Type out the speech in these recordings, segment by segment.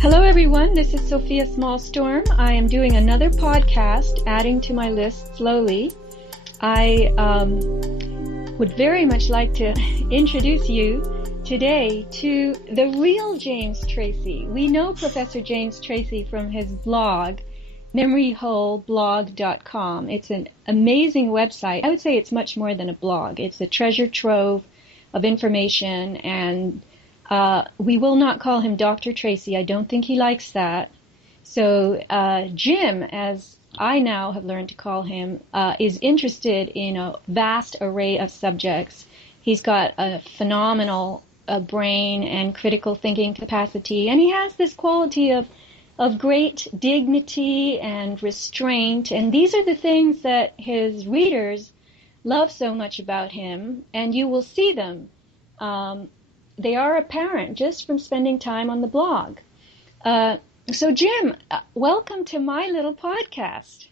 Hello everyone, this is Sofia Smallstorm. I am doing another podcast, adding to my list slowly. I would very much like to introduce you today to the real James Tracy. We know Professor James Tracy from his blog, memoryholeblog.com. It's an amazing website. I would say it's much more than a blog. It's a treasure trove of information, and we will not call him Dr. Tracy. I don't think he likes that. So Jim, as I now have learned to call him, is interested in a vast array of subjects. He's got a phenomenal brain and critical thinking capacity, and he has this quality of great dignity and restraint, and these are the things that his readers love so much about him, and you will see them. They are apparent just from spending time on the blog. So Jim, welcome to my little podcast.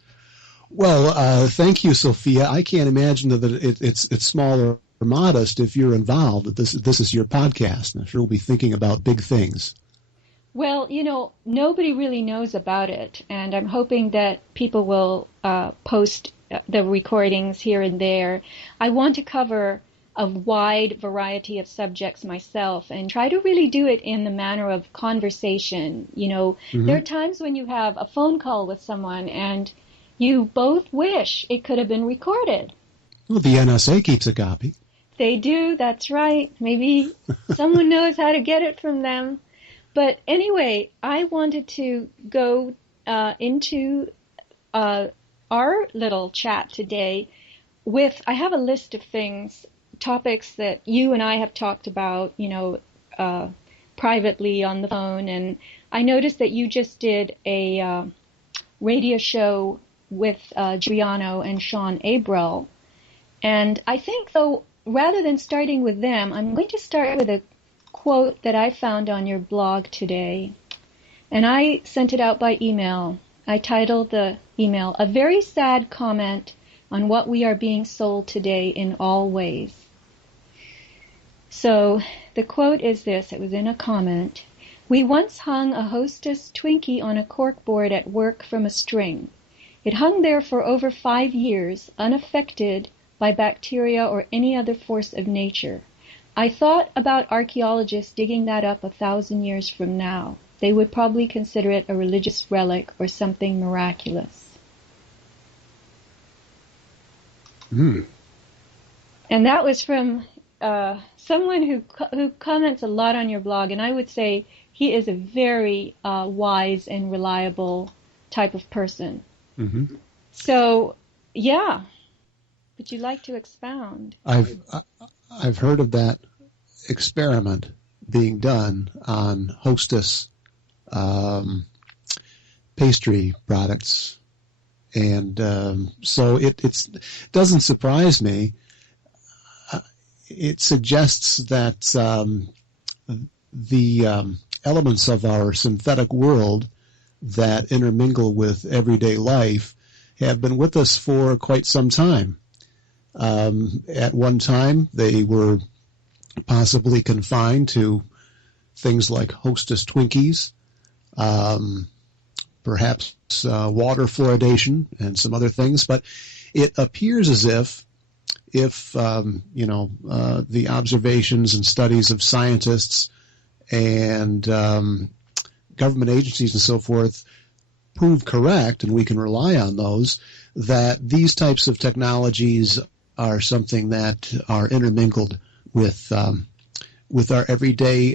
Well, thank you, Sophia. I can't imagine that it's small or modest if you're involved. This is your podcast, and I'm sure we'll be thinking about big things. Well, you know, nobody really knows about it, and I'm hoping that people will post the recordings here and there. I want to cover a wide variety of subjects myself and try to really do it in the manner of conversation. You know, There are times when you have a phone call with someone and you both wish it could have been recorded. Well, the NSA keeps a copy. They do, that's right. Maybe someone knows how to get it from them. But anyway, I wanted to go into our little chat today with, I have a list of things, topics that you and I have talked about, privately on the phone. And I noticed that you just did a radio show with Giuliano and Sean Abrell. And I think, though, rather than starting with them, I'm going to start with a quote that I found on your blog today. And I sent it out by email. I titled the email, "A Very Sad Comment on What We Are Being Sold Today in All Ways." So the quote is this, it was in a comment. "We once hung a Hostess Twinkie on a corkboard at work from a string. It hung there for over 5 years, unaffected by bacteria or any other force of nature. I thought about archaeologists digging that up 1,000 years from now. They would probably consider it a religious relic or something miraculous." And that was from someone who comments a lot on your blog, and I would say he is a very wise and reliable type of person. So, yeah, would you like to expound? I've heard of that experiment being done on Hostess pastry products, and so it doesn't surprise me. It suggests that the elements of our synthetic world that intermingle with everyday life have been with us for quite some time. At one time, they were possibly confined to things like Hostess Twinkies, perhaps water fluoridation and some other things, but it appears as if the observations and studies of scientists and government agencies and so forth prove correct, and we can rely on those, that these types of technologies are something that are intermingled with our everyday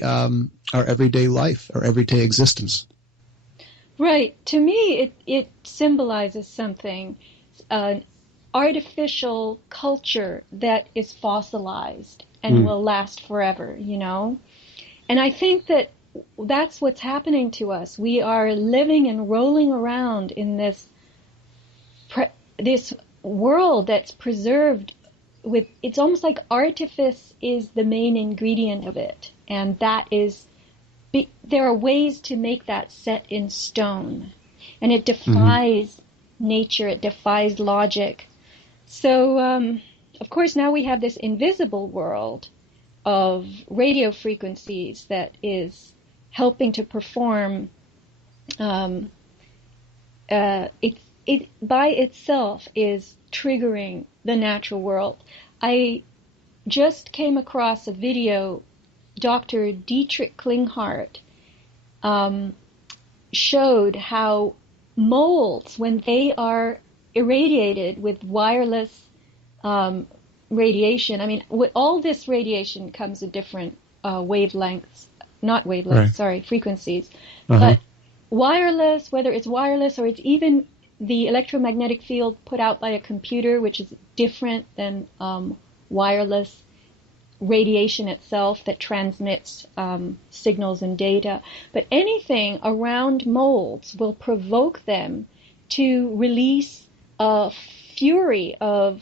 life, our everyday existence. Right. To me, it symbolizes something, an artificial culture that is fossilized and will last forever, And I think that that's what's happening to us. We are living and rolling around in this world that's preserved with, it's almost like artifice is the main ingredient of it. And that is, there are ways to make that set in stone. And it defies nature, it defies logic. So, of course, now we have this invisible world of radio frequencies that is helping to perform um, it by itself is triggering the natural world. I just came across a video. Dr. Dietrich Klinghardt showed how molds, when they are irradiated with wireless radiation, I mean, with all this radiation comes in different wavelengths, not wavelengths, Right. sorry, frequencies. Uh-huh. But wireless, whether it's wireless or it's even the electromagnetic field put out by a computer, which is different than wireless radiation itself that transmits signals and data. But anything around molds will provoke them to release a fury of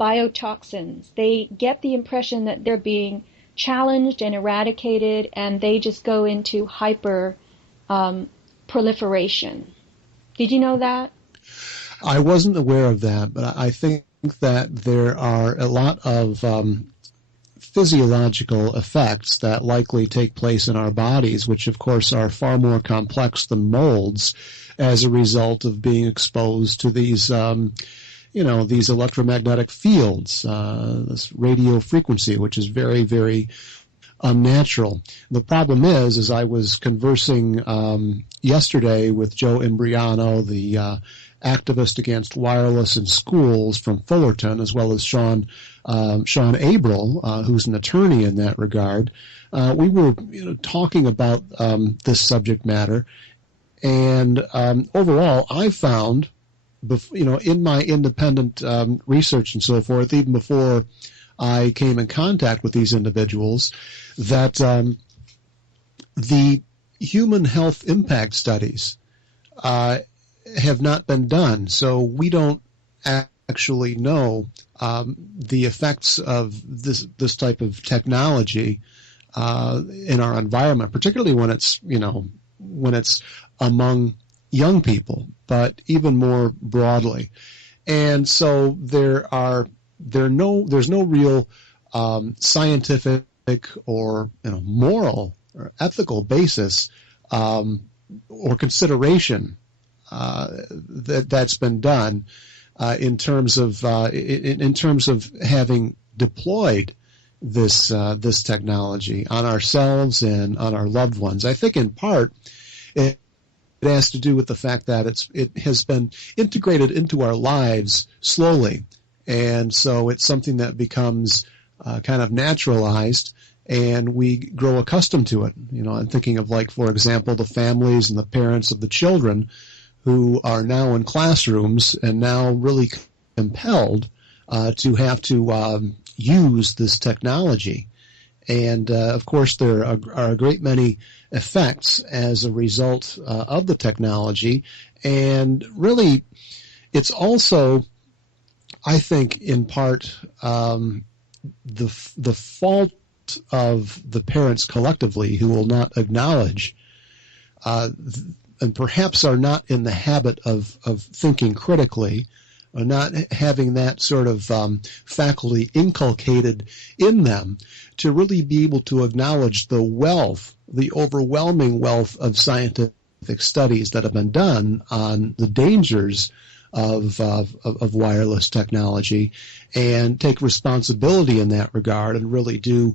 biotoxins. They get the impression that they're being challenged and eradicated, and they just go into hyper proliferation. Did you know that? I wasn't aware of that, but I think that there are a lot of physiological effects that likely take place in our bodies, which of course are far more complex than molds as a result of being exposed to these these electromagnetic fields, this radio frequency, which is very, very unnatural. The problem is I was conversing yesterday with Joe Imbriano, the activist against wireless in schools from Fullerton, as well as Sean Abril, who's an attorney in that regard. We were talking about this subject matter, and overall, I found, in my independent research and so forth, even before I came in contact with these individuals, that the human health impact studies have not been done. So we don't actually know the effects of this type of technology in our environment, particularly when it's among young people, but even more broadly. And so there's no real scientific or moral or ethical basis or consideration that's been done in terms of having deployed this technology on ourselves and on our loved ones. I think in part it has to do with the fact that it has been integrated into our lives slowly, and so it's something that becomes kind of naturalized, and we grow accustomed to it. I'm thinking of, like, for example, the families and the parents of the children who are now in classrooms and now really compelled to have to use this technology. And, of course, there are a great many effects as a result of the technology. And really, it's also, I think, in part, the fault of the parents collectively, who will not acknowledge and perhaps are not in the habit of thinking critically, or not having that sort of faculty inculcated in them to really be able to acknowledge the overwhelming wealth of scientific studies that have been done on the dangers of wireless technology, and take responsibility in that regard, and really do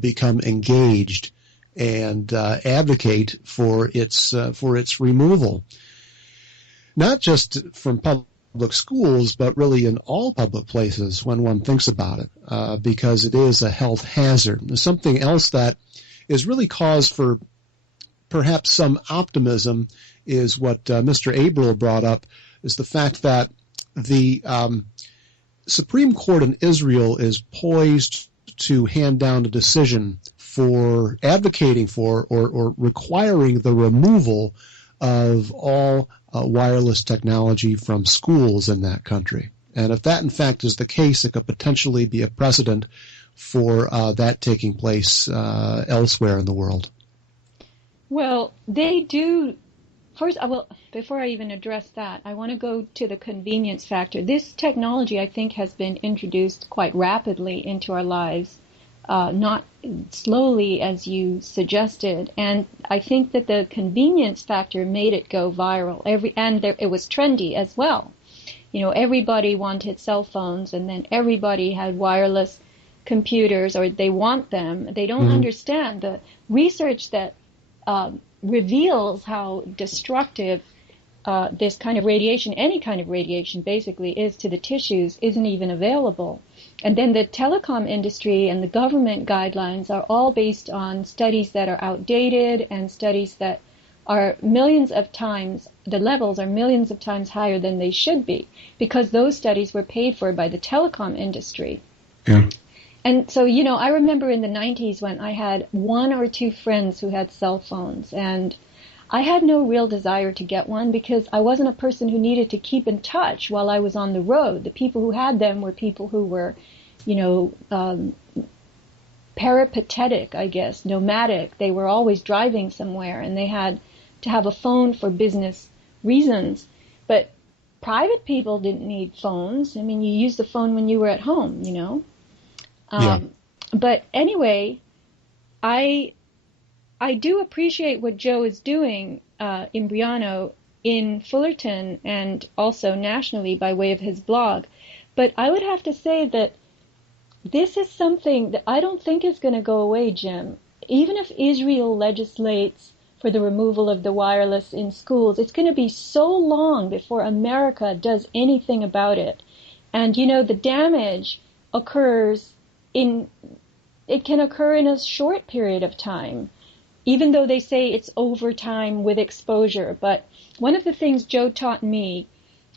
become engaged and advocate for its removal, not just from public schools, but really in all public places when one thinks about it, because it is a health hazard. There's something else that is really cause for perhaps some optimism is what Mr. Abril brought up, is the fact that the Supreme Court in Israel is poised to hand down a decision for advocating for or requiring the removal of all wireless technology from schools in that country. And if that in fact is the case, it could potentially be a precedent for that taking place elsewhere in the world. Well, they do. First, before I even address that, I want to go to the convenience factor. This technology, I think, has been introduced quite rapidly into our lives. not slowly as you suggested. And I think that the convenience factor made it go viral. It was trendy as well. You know, everybody wanted cell phones, and then everybody had wireless computers, or they want them. They don't understand the research that reveals how destructive this kind of radiation, any kind of radiation basically, is to the tissues, isn't even available. And then the telecom industry and the government guidelines are all based on studies that are outdated and studies that are millions of times, the levels are millions of times higher than they should be, because those studies were paid for by the telecom industry. Yeah. And so, you know, I remember in the 90s when I had one or two friends who had cell phones, and I had no real desire to get one because I wasn't a person who needed to keep in touch while I was on the road. The people who had them were people who were, you know, peripatetic, I guess, nomadic. They were always driving somewhere, and they had to have a phone for business reasons. But private people didn't need phones. I mean, you used the phone when you were at home, you know. But anyway, I do appreciate what Joe is doing in Briano, in Fullerton, and also nationally by way of his blog. But I would have to say that this is something that I don't think is going to go away, Jim. Even if Israel legislates for the removal of the wireless in schools, it's going to be so long before America does anything about it. And, you know, the damage it can occur in a short period of time, even though they say it's over time with exposure. But one of the things Joe taught me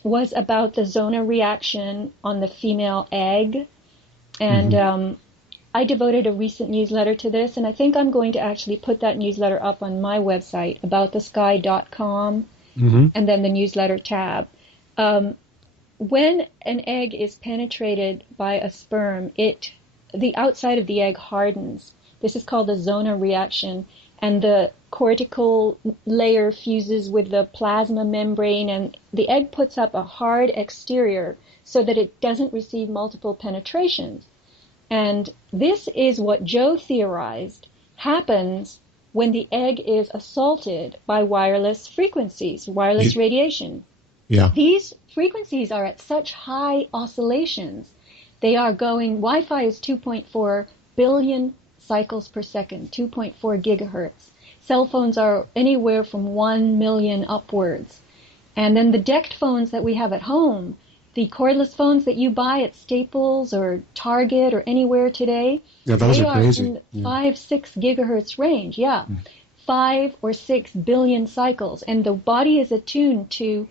was about the Zona reaction on the female egg. And I devoted a recent newsletter to this, and I think I'm going to actually put that newsletter up on my website, aboutthesky.com, and then the newsletter tab. When an egg is penetrated by a sperm, the outside of the egg hardens. This is called the Zona reaction, and the cortical layer fuses with the plasma membrane, and the egg puts up a hard exterior so that it doesn't receive multiple penetrations. And this is what Joe theorized happens when the egg is assaulted by wireless frequencies, wireless radiation. Yeah. These frequencies are at such high oscillations. They are going, Wi-Fi is 2.4 billion cycles per second, 2.4 gigahertz. Cell phones are anywhere from 1 million upwards. And then the DECT phones that we have at home, the cordless phones that you buy at Staples or Target or anywhere today, those are crazy. In the 5-6 gigahertz range, 5 or 6 billion cycles. And the body is attuned to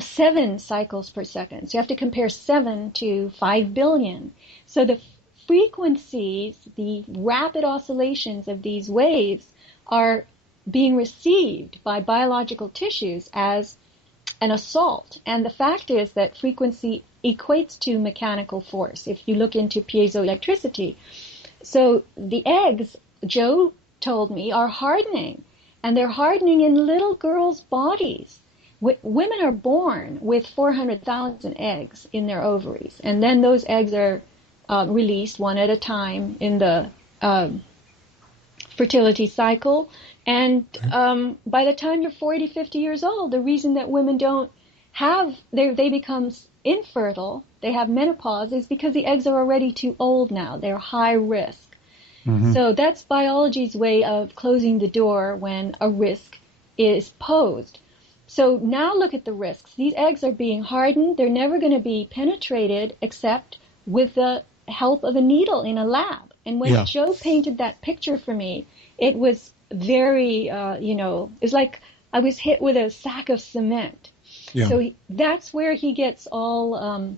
7 cycles per second. So you have to compare 7 to 5 billion. So the frequencies, the rapid oscillations of these waves are being received by biological tissues as an assault. And the fact is that frequency equates to mechanical force if you look into piezoelectricity. So the eggs, Joe told me, are hardening. And they're hardening in little girls' bodies. Women are born with 400,000 eggs in their ovaries. And then those eggs are released one at a time in the fertility cycle. And by the time you're 40, 50 years old, the reason that women don't they become infertile, they have menopause, is because the eggs are already too old now. They're high risk. So that's biology's way of closing the door when a risk is posed. So now look at the risks. These eggs are being hardened. They're never going to be penetrated except with the help of a needle in a lab. And when Joe painted that picture for me, it was very, it was like I was hit with a sack of cement. Yeah. So that's where he gets all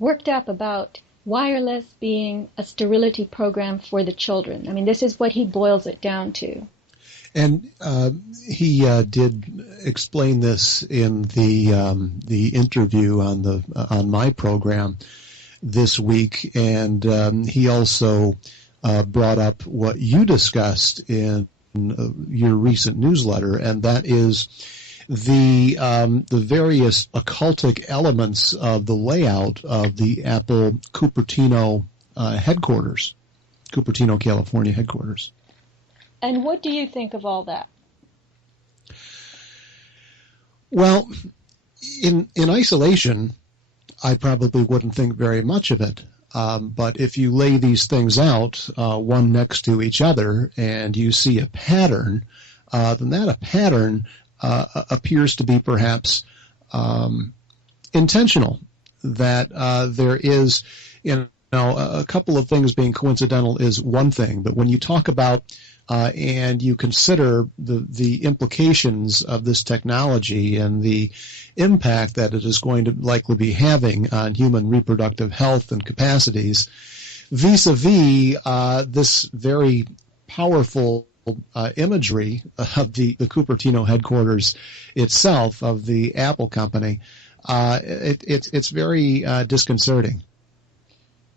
worked up about wireless being a sterility program for the children. I mean, this is what he boils it down to. And he did explain this in the interview on my program this week, and he also brought up what you discussed in your recent newsletter, and that is the various occultic elements of the layout of the Apple Cupertino headquarters. Cupertino, California headquarters. And what do you think of all that? Well, in isolation, I probably wouldn't think very much of it. But if you lay these things out, one next to each other, and you see a pattern, then that pattern appears to be perhaps intentional. That there is, a couple of things being coincidental is one thing, but when you talk about and you consider the implications of this technology and the impact that it is going to likely be having on human reproductive health and capacities, vis-a-vis this very powerful imagery of the Cupertino headquarters itself of the Apple company, it's very disconcerting.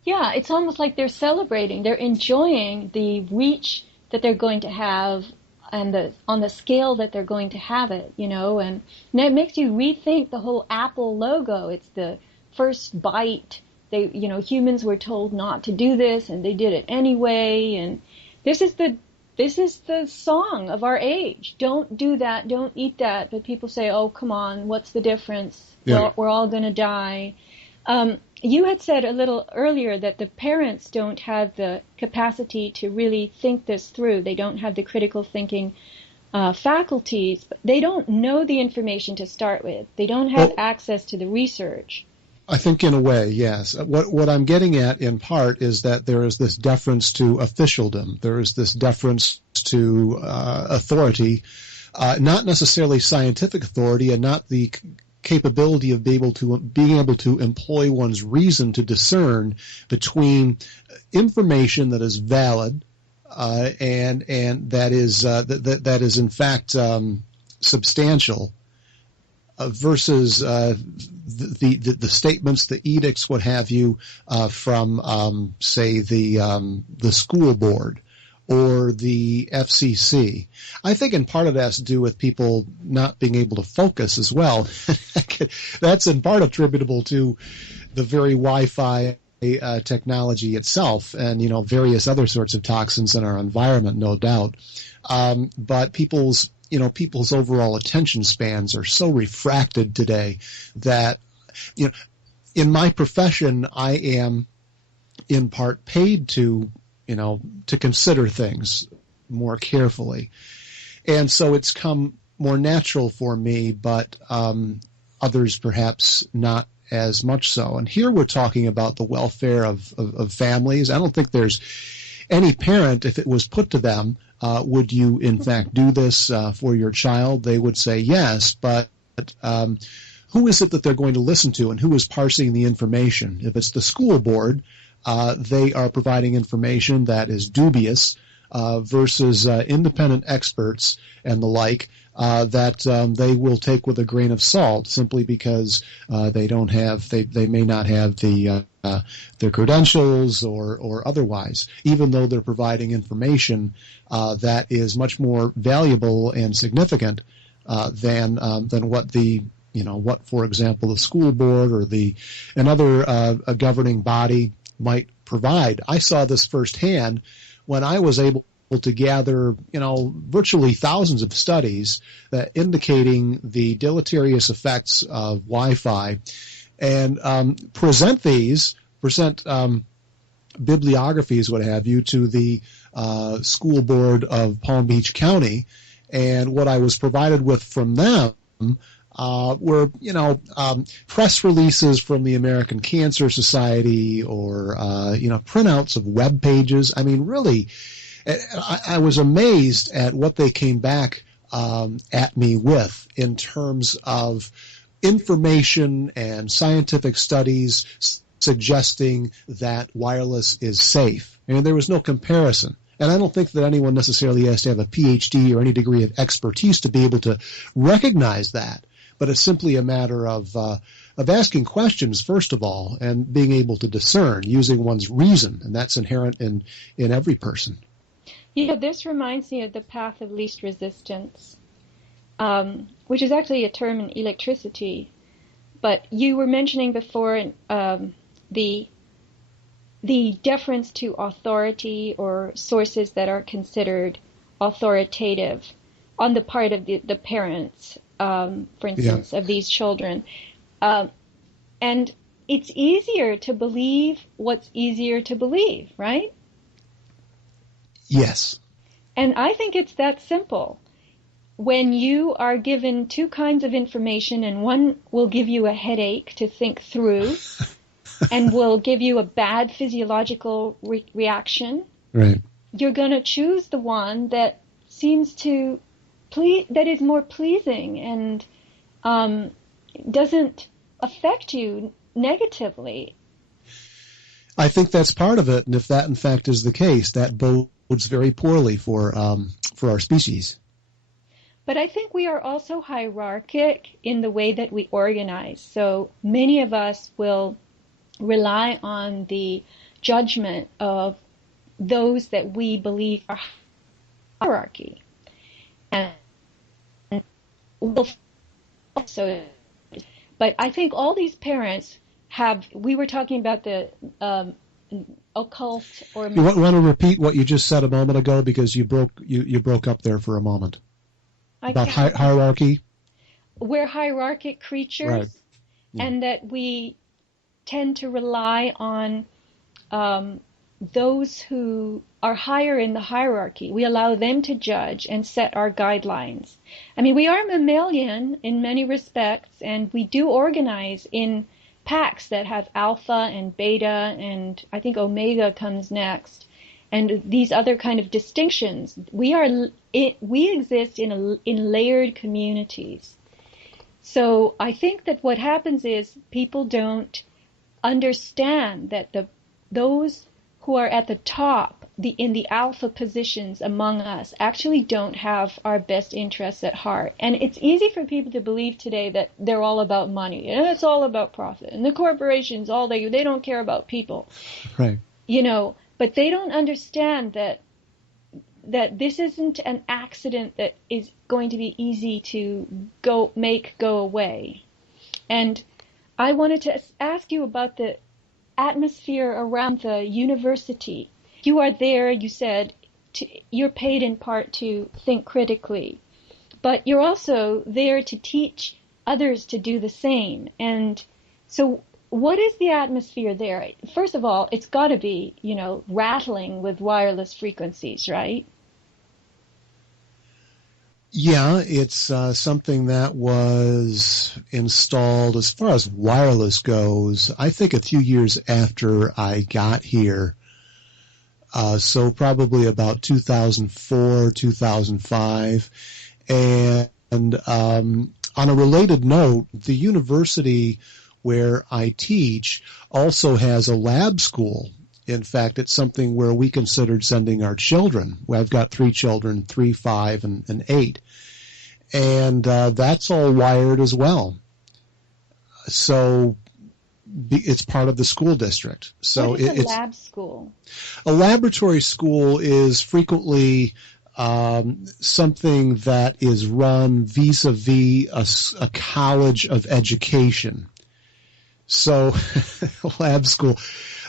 Yeah, it's almost like they're celebrating. They're enjoying the reach that they're going to have and on the scale that they're going to have it, and it makes you rethink the whole Apple logo. It's the first bite. Humans were told not to do this, and they did it anyway. And this is the song of our age. Don't do that. Don't eat that. But people say, "Oh, come on, what's the difference? Yeah. We're all going to die." You had said a little earlier that the parents don't have the capacity to really think this through. They don't have the critical thinking faculties. But they don't know the information to start with. They don't have access to the research. I think in a way, yes. What I'm getting at in part is that there is this deference to officialdom. There is this deference to authority, not necessarily scientific authority and not the capability of being able to employ one's reason to discern between information that is valid and that is in fact substantial versus the statements, the edicts, what have you, from say the school board or the FCC. I think in part of that has to do with people not being able to focus as well. That's in part attributable to the very Wi-Fi technology itself and, various other sorts of toxins in our environment, no doubt. But people's overall attention spans are so refracted today that, in my profession, I am in part paid to consider things more carefully. And so it's come more natural for me, but others perhaps not as much so. And here we're talking about the welfare of families. I don't think there's any parent, if it was put to them, would you in fact do this for your child? They would say yes, but who is it that they're going to listen to and who is parsing the information? If it's the school board, they are providing information that is dubious versus independent experts and the like that they will take with a grain of salt simply because they may not have their credentials or otherwise, even though they're providing information that is much more valuable and significant than what what, for example, the school board or another governing body might provide. I saw this firsthand when I was able to gather, virtually thousands of studies that indicating the deleterious effects of Wi-Fi and present bibliographies, what have you, to the school board of Palm Beach County. And what I was provided with from them were, press releases from the American Cancer Society or, printouts of web pages. I mean, really, I was amazed at what they came back at me with in terms of information and scientific studies suggesting that wireless is safe. And there was no comparison. And I don't think that anyone necessarily has to have a PhD or any degree of expertise to be able to recognize that. But it's simply a matter of asking questions, first of all, and being able to discern using one's reason. And that's inherent in every person. This reminds me of the path of least resistance, which is actually a term in electricity. But you were mentioning before the the deference to authority or sources that are considered authoritative on the part of the parents, for instance, of these children. And it's easier to believe what's easier to believe, right? Yes. And I think it's that simple. When you are given two kinds of information, and one will give you a headache to think through and will give you a bad physiological reaction, right, you're going to choose the one that seems to that is more pleasing and doesn't affect you negatively. I think that's part of it, and if that in fact is the case, that bodes very poorly for our species. But I think we are also hierarchic in the way that we organize. So many of us will rely on the judgment of those that we believe are hierarchy. And we'll also, but I think all these parents we were talking about the occult or... You want to repeat what you just said a moment ago, because you broke up there for a moment. About hierarchy? We're hierarchic creatures, right. Yeah. And that we tend to rely on those who are higher in the hierarchy. We allow them to judge and set our guidelines. I mean, we are mammalian in many respects, and we do organize in packs that have alpha and beta, and I think omega comes next, and these other kind of distinctions. We exist in layered communities. So I think that what happens is people don't understand that those who are at the top, in the alpha positions among us, actually don't have our best interests at heart. And it's easy for people to believe today that they're all about money, and it's all about profit, and the corporations, they don't care about people. Right. But they don't understand that this isn't an accident that is going to be easy to go away. And I wanted to ask you about the atmosphere around the university. You are there, you said, you're paid in part to think critically, but you're also there to teach others to do the same. And so what is the atmosphere there? First of all, it's got to be, rattling with wireless frequencies, right? Yeah, it's something that was installed, as far as wireless goes, I think a few years after I got here. So probably about 2004, 2005. And on a related note, the university where I teach also has a lab school. In fact, it's something where we considered sending our children. I've got 3 children, 3, 5, and 8. And that's all wired as well. So it's part of the school district. So what is a lab school? A laboratory school is frequently something that is run vis-a-vis a college of education. So lab school.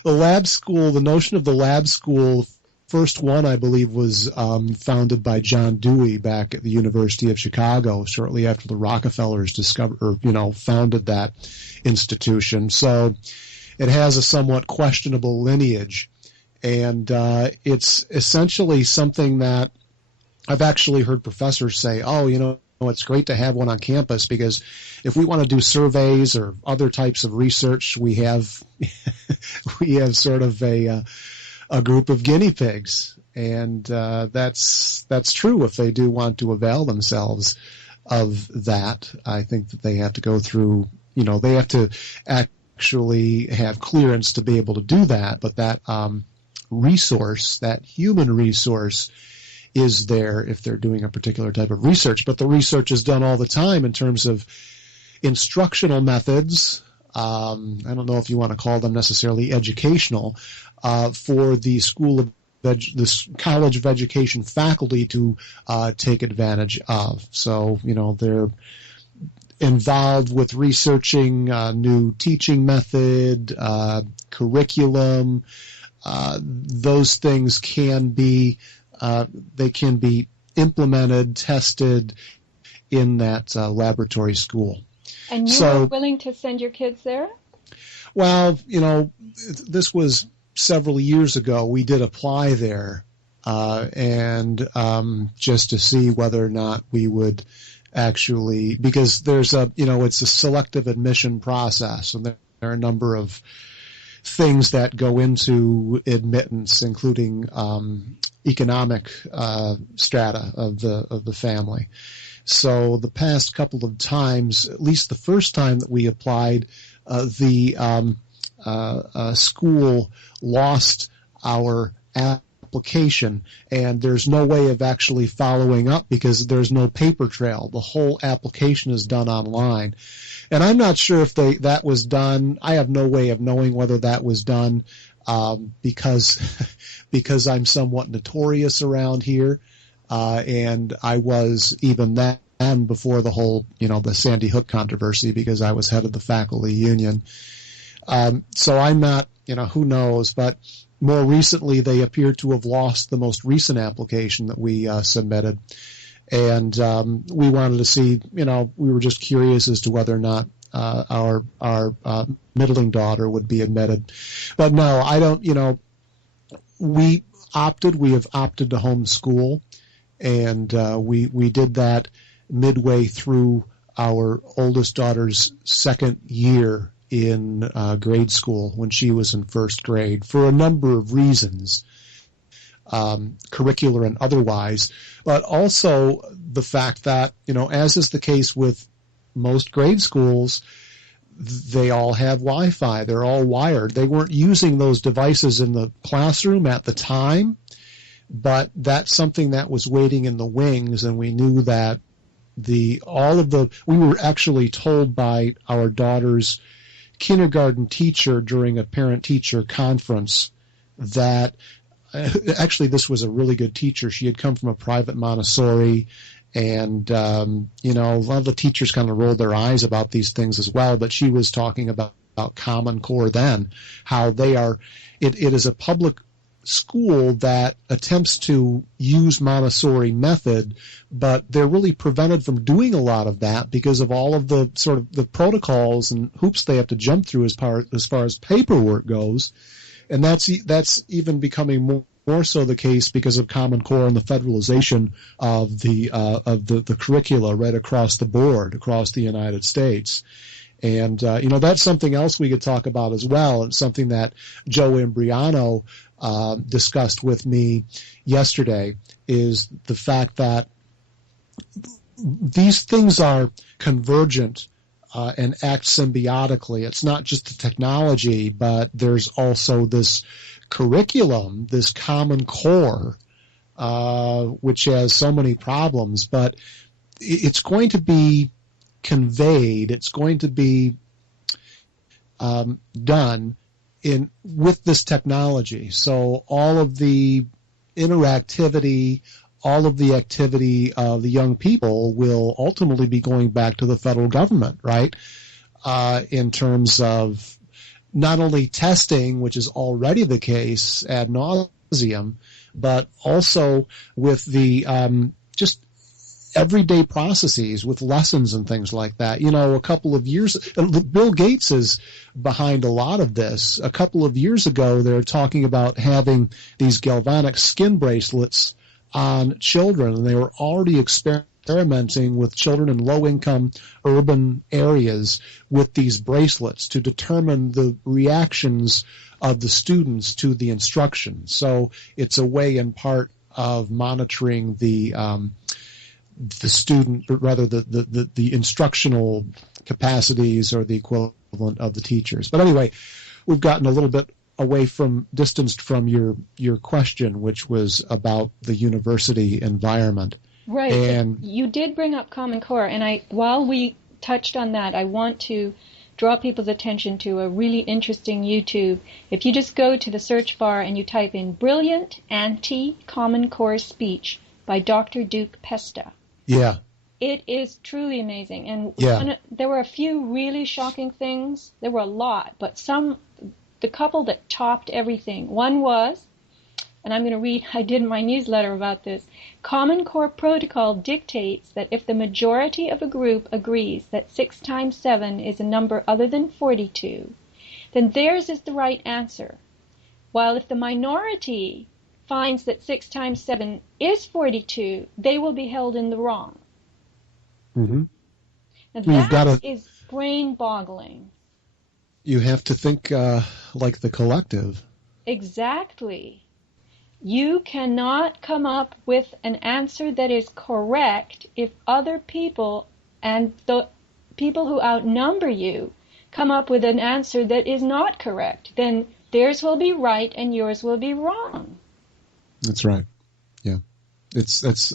The notion of the lab school, first one I believe was founded by John Dewey back at the University of Chicago shortly after the Rockefellers founded that institution. So it has a somewhat questionable lineage, and it's essentially something that I've actually heard professors say, it's great to have one on campus, because if we want to do surveys or other types of research, we have sort of a group of guinea pigs, and that's true if they do want to avail themselves of that. I think that they have to go through, they have to actually have clearance to be able to do that, but that resource, that human resource, is there if they're doing a particular type of research. But the research is done all the time in terms of instructional methods. I don't know if you want to call them necessarily educational, for the the College of Education faculty to take advantage of. So, they're involved with researching new teaching method, curriculum, those things can be implemented, tested in that laboratory school. And you were willing to send your kids there? Well, this was several years ago. We did apply there, and just to see whether or not we would actually, because there's it's a selective admission process, and there are a number of things that go into admittance, including economic strata of the family. So the past couple of times, at least the first time that we applied, the school lost our application, and there's no way of actually following up because there's no paper trail. The whole application is done online. And I'm not sure if that was done. I have no way of knowing whether that was done because I'm somewhat notorious around here. And I was even then before the whole, the Sandy Hook controversy, because I was head of the faculty union. So I'm not, who knows, but more recently they appear to have lost the most recent application that we submitted. And we wanted to see, we were just curious as to whether or not our middling daughter would be admitted. But no, I don't, we have opted to homeschool. And we did that midway through our oldest daughter's second year in grade school when she was in first grade for a number of reasons, curricular and otherwise, but also the fact that, as is the case with most grade schools, they all have Wi-Fi. They're all wired. They weren't using those devices in the classroom at the time, but that's something that was waiting in the wings, and we knew that we were actually told by our daughter's kindergarten teacher during a parent-teacher conference that actually this was a really good teacher. She had come from a private Montessori, and a lot of the teachers kind of rolled their eyes about these things as well, but she was talking about Common Core then, how it is a public school that attempts to use Montessori method, but they're really prevented from doing a lot of that because of all of the sort of the protocols and hoops they have to jump through as far as paperwork goes. And that's even becoming more so the case because of Common Core and the federalization of the curricula right across the board, across the United States. And, that's something else we could talk about as well. It's something that Joe Imbriano discussed with me yesterday, is the fact that these things are convergent and act symbiotically. It's not just the technology, but there's also this curriculum, this Common Core, which has so many problems, but it's going to be conveyed, it's going to be done with this technology. So all of the interactivity, all of the activity of the young people will ultimately be going back to the federal government, right? In terms of not only testing, which is already the case ad nauseum, but also with the just everyday processes with lessons and things like that. A couple of years, Bill Gates is behind a lot of this. A couple of years ago, they were talking about having these galvanic skin bracelets on children, and they were already experimenting with children in low-income urban areas with these bracelets to determine the reactions of the students to the instruction. So it's a way, in part, of monitoring the student, but rather the instructional capacities or the equivalent of the teachers. But anyway, we've gotten a little bit distanced from your question, which was about the university environment. Right. And you did bring up Common Core, and while we touched on that, I want to draw people's attention to a really interesting YouTube. If you just go to the search bar and you type in Brilliant Anti-Common Core Speech by Dr. Duke Pesta. Yeah. It is truly amazing. And yeah. There were a few really shocking things. There were a lot, but some the couple that topped everything. One was, and I'm going to read, I did my newsletter about this, Common Core protocol dictates that if the majority of a group agrees that 6 times 7 is a number other than 42, then theirs is the right answer. While if the minority finds that 6 times 7 is 42, they will be held in the wrong. Mm-hmm. Now that is brain-boggling. You have to think like the collective. Exactly. You cannot come up with an answer that is correct if other people and the people who outnumber you come up with an answer that is not correct. Then theirs will be right and yours will be wrong. That's right. Yeah. That's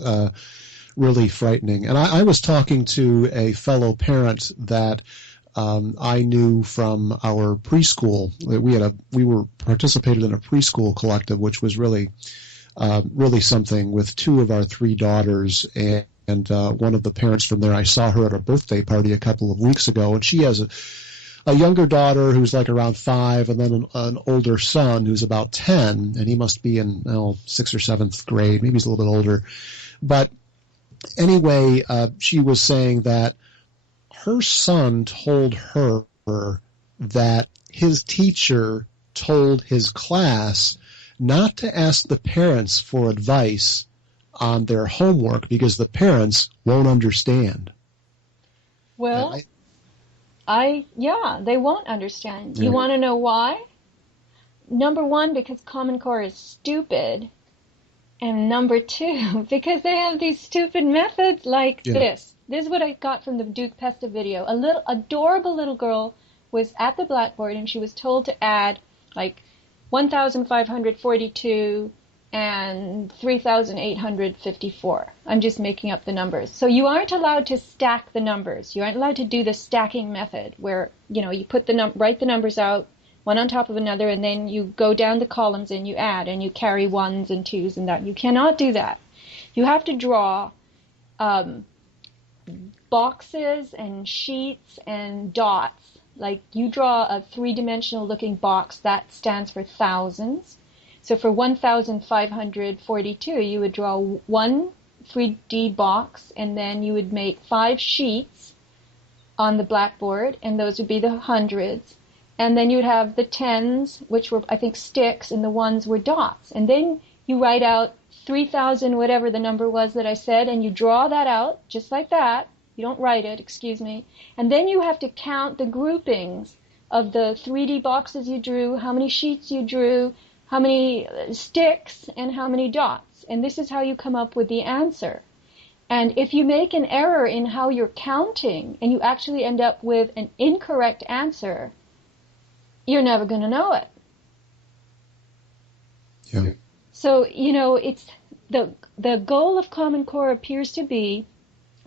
really frightening. And I was talking to a fellow parent that I knew from our preschool. We were participated in a preschool collective, which was really something, with 2 of our 3 daughters. And one of the parents from there, I saw her at a birthday party a couple of weeks ago, and she has a younger daughter who's like around 5, and then an older son who's about 10, and he must be in 6th or 7th grade. Maybe he's a little bit older. But anyway, she was saying that her son told her that his teacher told his class not to ask the parents for advice on their homework because the parents won't understand. Well, they won't understand. You want to know why? Number 1, because Common Core is stupid. And number 2, because they have these stupid methods like this. This is what I got from the Duke Pesta video. A little adorable little girl was at the blackboard and she was told to add like 1,542 and 3,854. I'm just making up the numbers. So you aren't allowed to stack the numbers. You aren't allowed to do the stacking method where, you put write the numbers out one on top of another, and then you go down the columns and you add and you carry 1s and 2s and that. You cannot do that. You have to draw boxes and sheets and dots. Like you draw a 3-dimensional looking box that stands for thousands. So for 1,542, you would draw 1 3D box, and then you would make 5 sheets on the blackboard, and those would be the hundreds. And then you would have the 10s, which were, I think, sticks, and the 1s were dots. And then you write out 3,000, whatever the number was that I said, and you draw that out, just like that. You don't write it, excuse me. And then you have to count the groupings of the 3D boxes you drew, how many sheets you drew, how many sticks, and how many dots. And this is how you come up with the answer. And if you make an error in how you're counting, and you actually end up with an incorrect answer, you're never going to know it. Yeah. So, it's the goal of Common Core appears to be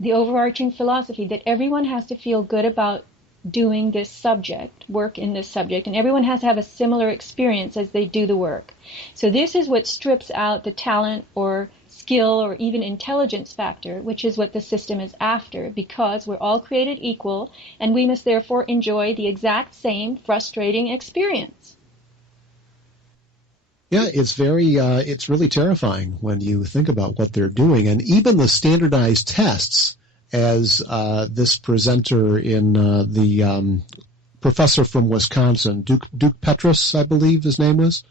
the overarching philosophy that everyone has to feel good about doing this subject, work in this subject, and everyone has to have a similar experience as they do the work. So this is what strips out the talent or skill or even intelligence factor, which is what the system is after, because we're all created equal, and we must therefore enjoy the exact same frustrating experience. Yeah, it's really terrifying when you think about what they're doing. And even the standardized tests, as this presenter in the professor from Wisconsin, Duke Petrus, I believe his name was?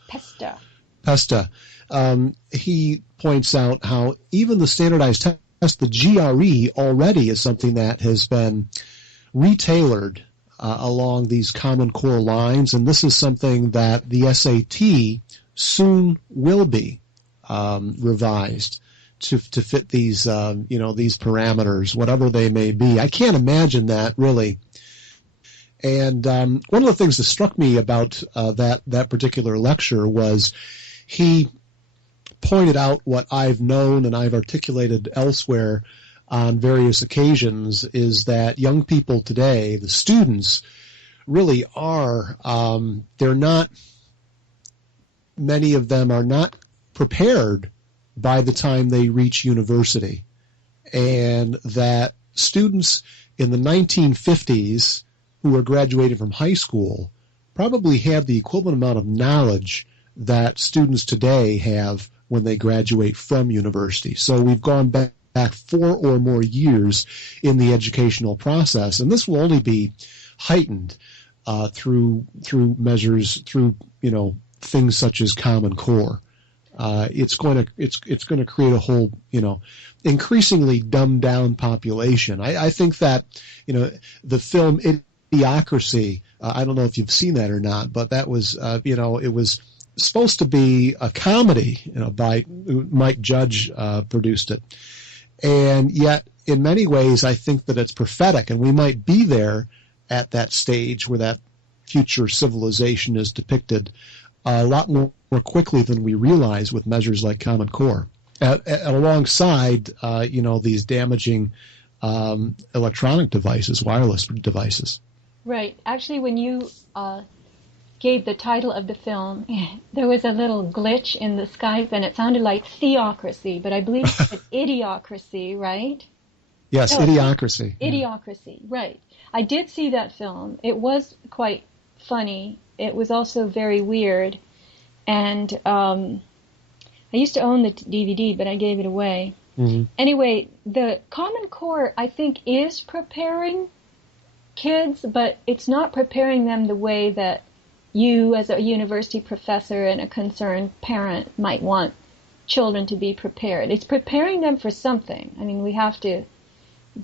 Pesta. He points out how even the standardized test, the GRE, already is something that has been retailored along these Common Core lines, and this is something that the SAT soon will be revised to fit these these parameters, whatever they may be. I can't imagine that, really. And one of the things that struck me about that particular lecture was he pointed out what I've known and I've articulated elsewhere on various occasions, is that young people today, the students, really are, many of them are not prepared by the time they reach university. And that students in the 1950s who were graduating from high school probably have the equivalent amount of knowledge that students today have when they graduate from university. So we've gone back 4 or more years in the educational process, and this will only be heightened through measures, through things such as Common Core. It's going to create a whole increasingly dumbed down population. I think that the film Idiocracy. I don't know if you've seen that or not, but that was it was supposed to be a comedy. By Mike Judge produced it, and yet in many ways I think that it's prophetic, and we might be there at that stage where that future civilization is depicted a lot more quickly than we realize with measures like Common Core, alongside these damaging electronic devices, wireless devices. Right. Actually, when you gave the title of the film, there was a little glitch in the Skype, and it sounded like theocracy, but I believe it's idiocracy, right? Yes, No, Idiocracy. Idiocracy, right. I did see that film. It was quite funny. It was also very weird. And I used to own the DVD, but I gave it away. Mm-hmm. Anyway, the Common Core, I think, is preparing kids, but it's not preparing them the way that you, as a university professor and a concerned parent, might want children to be prepared. It's preparing them for something. I mean,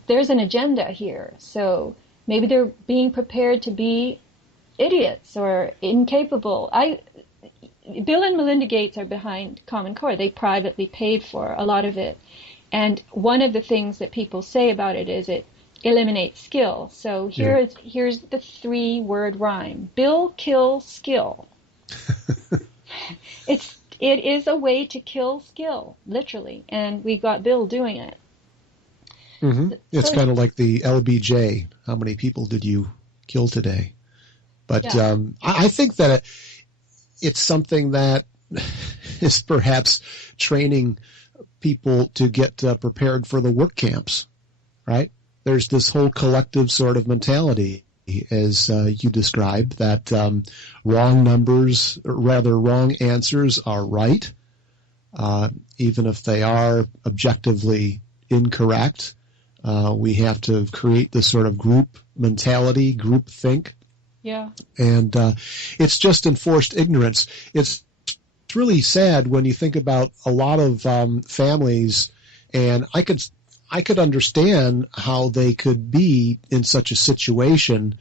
there's an agenda here. So maybe they're being prepared to be idiots or incapable. Bill and Melinda Gates are behind Common Core. They privately paid for a lot of it. And one of the things that people say about it is it eliminates skill. So here's the 3-word rhyme. Bill kill skill. It is a way to kill skill, literally. And we got Bill doing it. Mm-hmm. It's kind of like the LBJ. How many people did you kill today? But yeah. I think that it's something that is perhaps training people to get prepared for the work camps, right? There's this whole collective sort of mentality, as you described, that wrong answers are right, even if they are objectively incorrect. We have to create this sort of group mentality, group think. Yeah. And it's just enforced ignorance. It's really sad when you think about a lot of families, and I could understand how they could be in such a situation.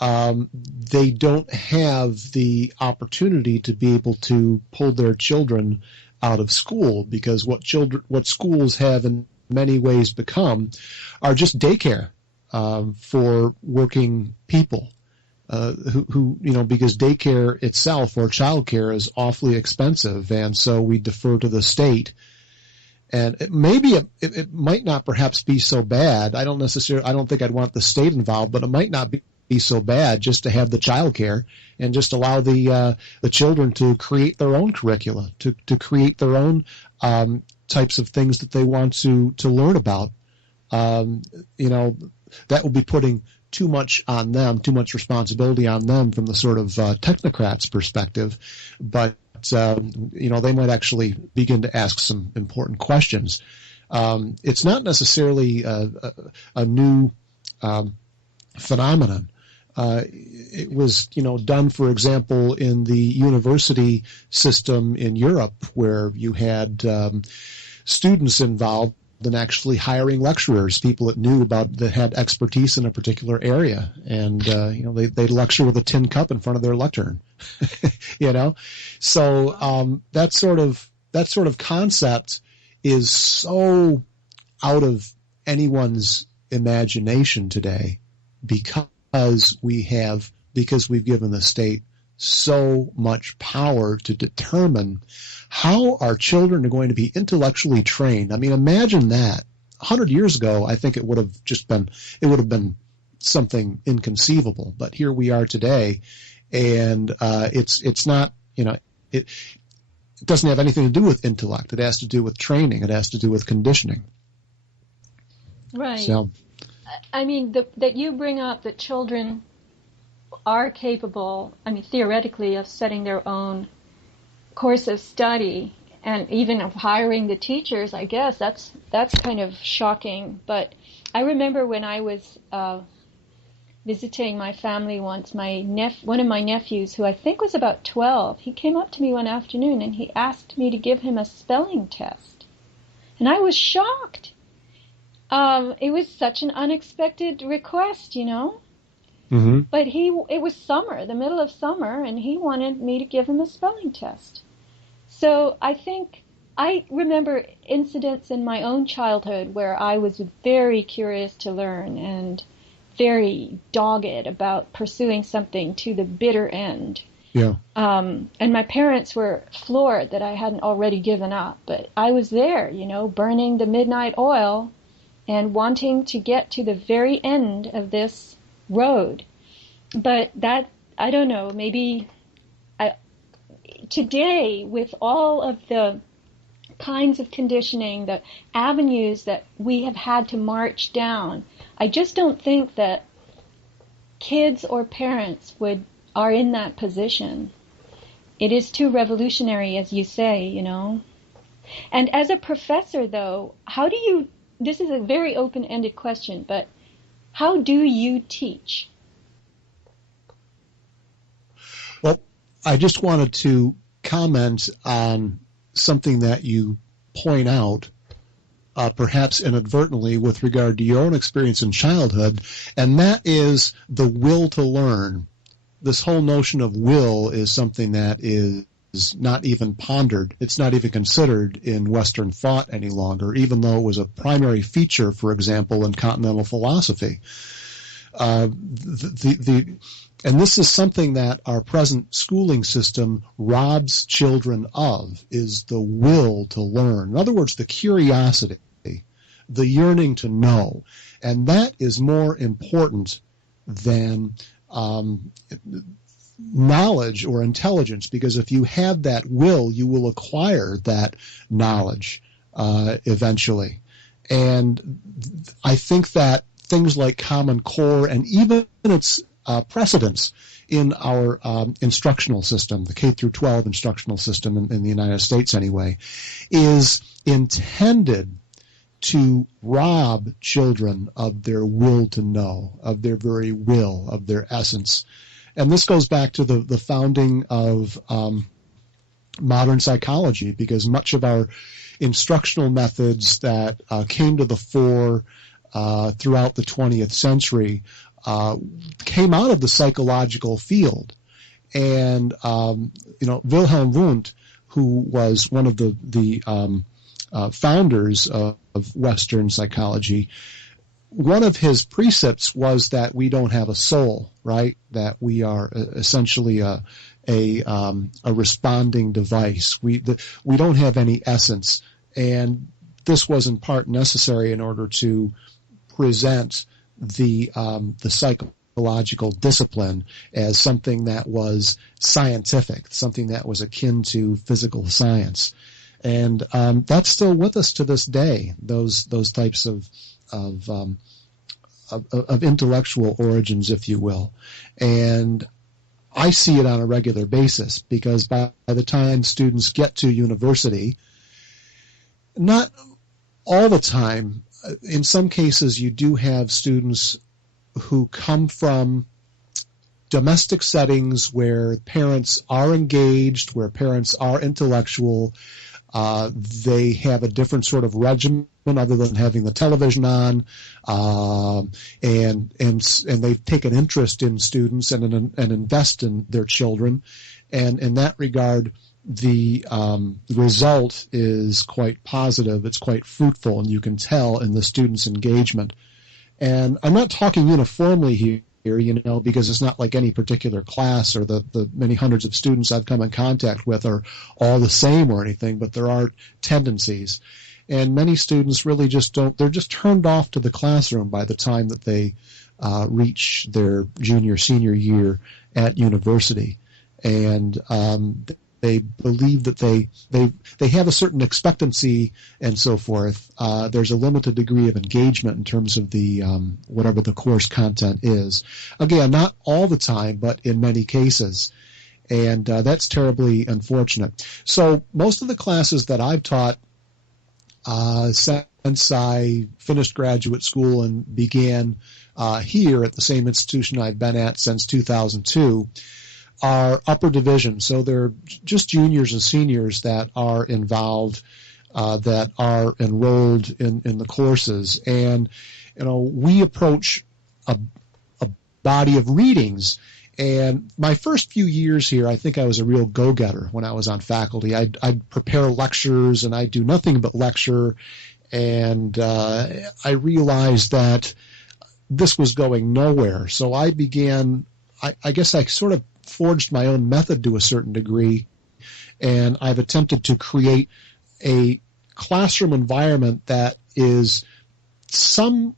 They don't have the opportunity to be able to pull their children out of school, because what schools have in many ways become are just daycare for working people. Who because daycare itself or childcare is awfully expensive, and so we defer to the state. And it might not perhaps be so bad. I don't think I'd want the state involved, but it might not be so bad just to have the childcare and just allow the children to create their own curricula, to create their own types of things that they want to learn about. That will be putting too much on them, too much responsibility on them from the sort of technocrat's perspective. But, they might actually begin to ask some important questions. It's not necessarily a new phenomenon. It was, done, for example, in the university system in Europe, where you had students involved than actually hiring lecturers, people that had expertise in a particular area, and they'd lecture with a tin cup in front of their lectern, So that sort of concept is so out of anyone's imagination today, because we've given the state so much power to determine how our children are going to be intellectually trained. I mean, imagine that. 100 years ago, I think it would have been something inconceivable. But here we are today, and it's not, it doesn't have anything to do with intellect. It has to do with training. It has to do with conditioning. Right. So, I mean, that you bring up that children are capable, I mean, theoretically, of setting their own course of study and even of hiring the teachers. I guess that's kind of shocking. But I remember when I was visiting my family once, one of my nephews, who I think was about 12, he came up to me one afternoon and he asked me to give him a spelling test. And I was shocked. It was such an unexpected request, you know. Mm-hmm. But it was summer, the middle of summer, and he wanted me to give him a spelling test. So I remember incidents in my own childhood where I was very curious to learn and very dogged about pursuing something to the bitter end. Yeah. And my parents were floored that I hadn't already given up, but I was there, you know, burning the midnight oil and wanting to get to the very end of this road. But that, I don't know, maybe today, with all of the kinds of conditioning, the avenues that we have had to march down, I just don't think that kids or parents are in that position. It is too revolutionary, as you say, you know. And as a professor, though, this is a very open-ended question, but how do you teach? Well, I just wanted to comment on something that you point out, perhaps inadvertently, with regard to your own experience in childhood, and that is the will to learn. This whole notion of will is something that is not even pondered. It's not even considered in Western thought any longer, even though it was a primary feature, for example, in continental philosophy. And this is something that our present schooling system robs children of, is the will to learn. In other words, the curiosity, the yearning to know. And that is more important than knowledge or intelligence, because if you have that will, you will acquire that knowledge eventually. And I think that things like Common Core and even its precedence in our instructional system, the K through 12 instructional system in the United States anyway, is intended to rob children of their will to know, of their very will, of their essence. And this goes back to the founding of modern psychology, because much of our instructional methods that came to the fore throughout the 20th century came out of the psychological field. And, Wilhelm Wundt, who was one of the founders of Western psychology, one of his precepts was that we don't have a soul, right? That we are essentially a responding device. We don't have any essence. And this was in part necessary in order to present the psychological discipline as something that was scientific, something that was akin to physical science. And that's still with us to this day, those types of intellectual origins, if you will. And I see it on a regular basis, because by the time students get to university, not all the time, in some cases you do have students who come from domestic settings where parents are engaged, where parents are intellectual. They have a different sort of regimen other than having the television on, and they've taken interest in students and invest in their children, and in that regard, the result is quite positive. It's quite fruitful, and you can tell in the students' engagement. And I'm not talking uniformly here, because it's not like any particular class or the many hundreds of students I've come in contact with are all the same or anything, but there are tendencies. And many students really just they're just turned off to the classroom by the time that they reach their junior, senior year at university. And they believe that they have a certain expectancy and so forth. There's a limited degree of engagement in terms of the whatever the course content is. Again, not all the time, but in many cases. And that's terribly unfortunate. So most of the classes that I've taught since I finished graduate school and began here at the same institution I've been at since 2002 are upper division. So they're just juniors and seniors that are involved, that are enrolled in the courses. And, we approach a body of readings. And my first few years here, I think I was a real go-getter when I was on faculty. I'd prepare lectures, and I'd do nothing but lecture. And I realized that this was going nowhere. So I began, I guess I sort of forged my own method to a certain degree, and I've attempted to create a classroom environment that is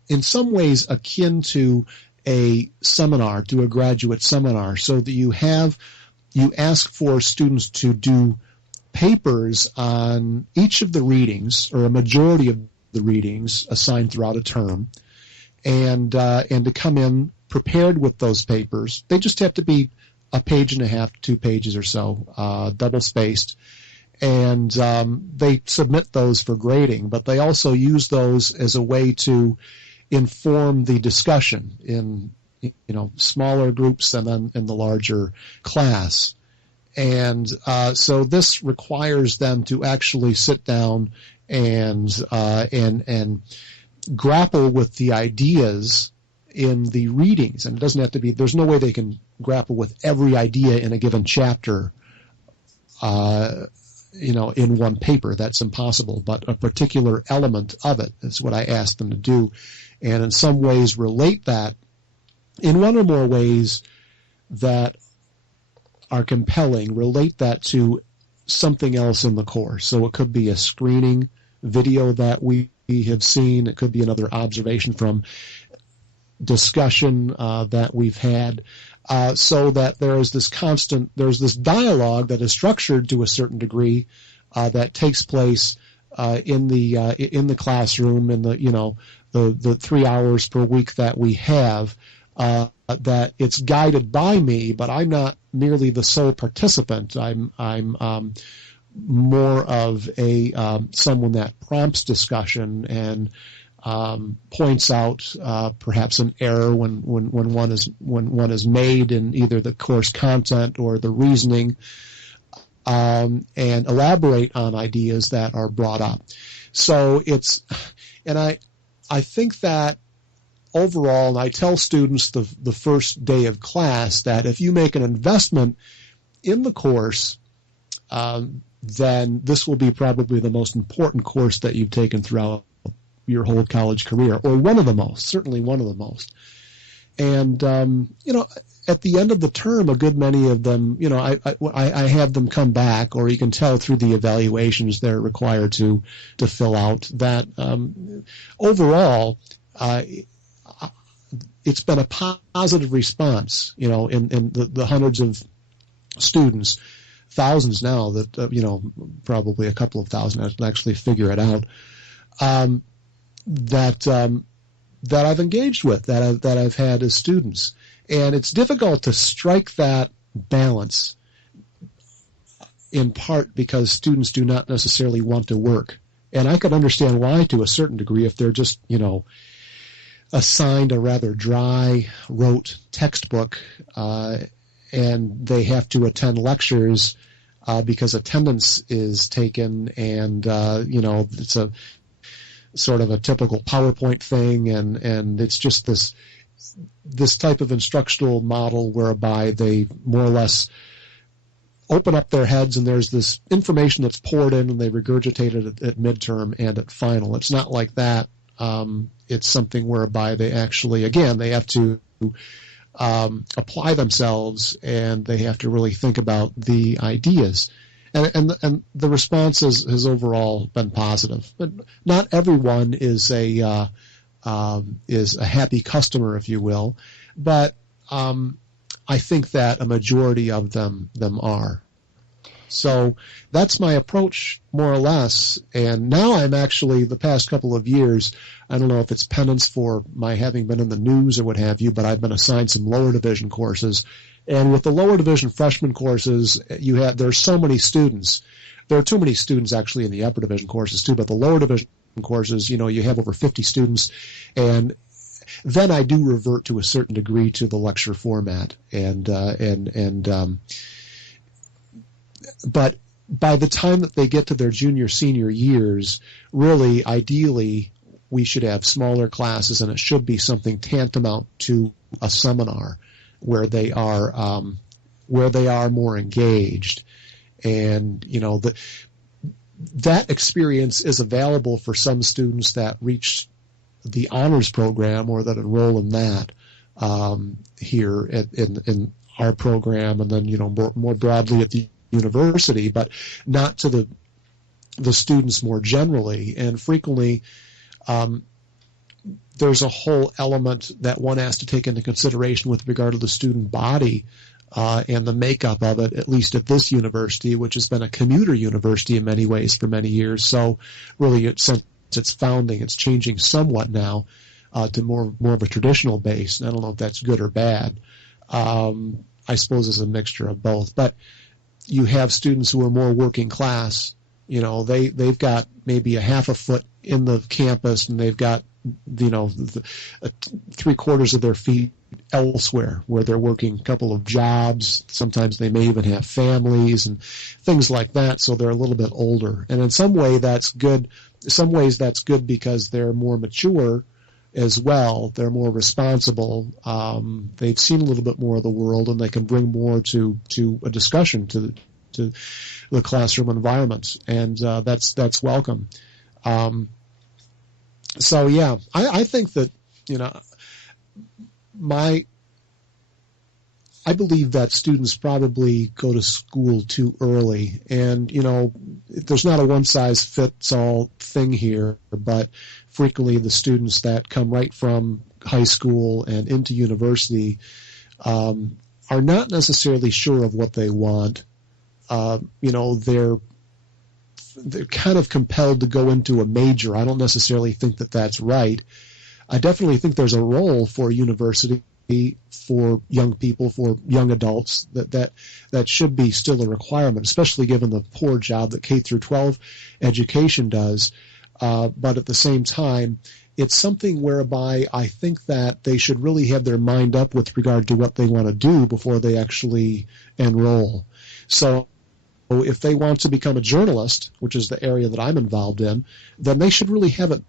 in some ways akin to a seminar, to a graduate seminar, so that you ask for students to do papers on each of the readings, or a majority of the readings assigned throughout a term, and to come in prepared with those papers. They just have to be a page and a half, 2 pages or so, double spaced, and they submit those for grading. But they also use those as a way to inform the discussion in smaller groups and then in the larger class. And so this requires them to actually sit down and grapple with the ideas in the readings. And it doesn't have to be, there's no way they can grapple with every idea in a given chapter, in one paper. That's impossible. But a particular element of it is what I asked them to do. And in some ways relate that in one or more ways that are compelling, relate that to something else in the course. So it could be a screening video that we have seen. It could be another observation from discussion that we've had, so that there's this dialogue that is structured to a certain degree that takes place in the classroom, in the 3 hours per week that we have, that it's guided by me, but I'm not merely the sole participant. I'm more of a someone that prompts discussion and points out perhaps an error when one is made in either the course content or the reasoning, and elaborate on ideas that are brought up. So I think that overall, and I tell students the first day of class that if you make an investment in the course, then this will be probably the most important course that you've taken throughout your whole college career, or one of the most, certainly one of the most. And, at the end of the term, a good many of them, I have them come back, or you can tell through the evaluations they're required to fill out, that overall, it's been a positive response, in the hundreds of students, thousands now that, probably a couple of thousand, I can actually figure it out, that I've engaged with, that I've had as students. And it's difficult to strike that balance, in part because students do not necessarily want to work. And I could understand why to a certain degree if they're just, assigned a rather dry, rote textbook, and they have to attend lectures because attendance is taken, and it's a sort of a typical PowerPoint thing, and it's just this type of instructional model whereby they more or less open up their heads and there's this information that's poured in and they regurgitate it at midterm and at final. It's not like that. It's something whereby they actually, again, they have to apply themselves, and they have to really think about the ideas. And the response has overall been positive. But not everyone is a happy customer, if you will. But I think that a majority of them are. So that's my approach, more or less. And now I'm actually, the past couple of years, I don't know if it's penance for my having been in the news or what have you, but I've been assigned some lower division courses. And with the lower division freshman courses, there's so many students. There are too many students actually in the upper division courses too, but the lower division courses, you have over 50 students, and then I do revert to a certain degree to the lecture format, but by the time that they get to their junior, senior years, really, ideally, we should have smaller classes, and it should be something tantamount to a seminar where they are more engaged. And, that experience is available for some students that reach the honors program or that enroll in that here in our program, and then, more broadly at the university, but not to the students more generally. And frequently, there's a whole element that one has to take into consideration with regard to the student body and the makeup of it, at least at this university, which has been a commuter university in many ways for many years. So really, since its founding, it's changing somewhat now to more of a traditional base. And I don't know if that's good or bad. I suppose it's a mixture of both. But you have students who are more working class. They've got maybe a half a foot in the campus, and they've got, 3/4 of their feet elsewhere, where they're working a couple of jobs. Sometimes they may even have families and things like that, so they're a little bit older. And in some way that's good. Some ways that's good because they're more mature as well. They're more responsible. They've seen a little bit more of the world, and they can bring more to a discussion to the classroom environment, and that's welcome. So yeah, I think that I believe that students probably go to school too early, and there's not a one-size-fits-all thing here, but frequently the students that come right from high school and into university are not necessarily sure of what they want. They're kind of compelled to go into a major. I don't necessarily think that that's right. I definitely think there's a role for university for young people, for young adults, that should be still a requirement, especially given the poor job that K through 12 education does. But at the same time, it's something whereby I think that they should really have their mind up with regard to what they want to do before they actually enroll. So if they want to become a journalist, which is the area that I'm involved in, then they should really have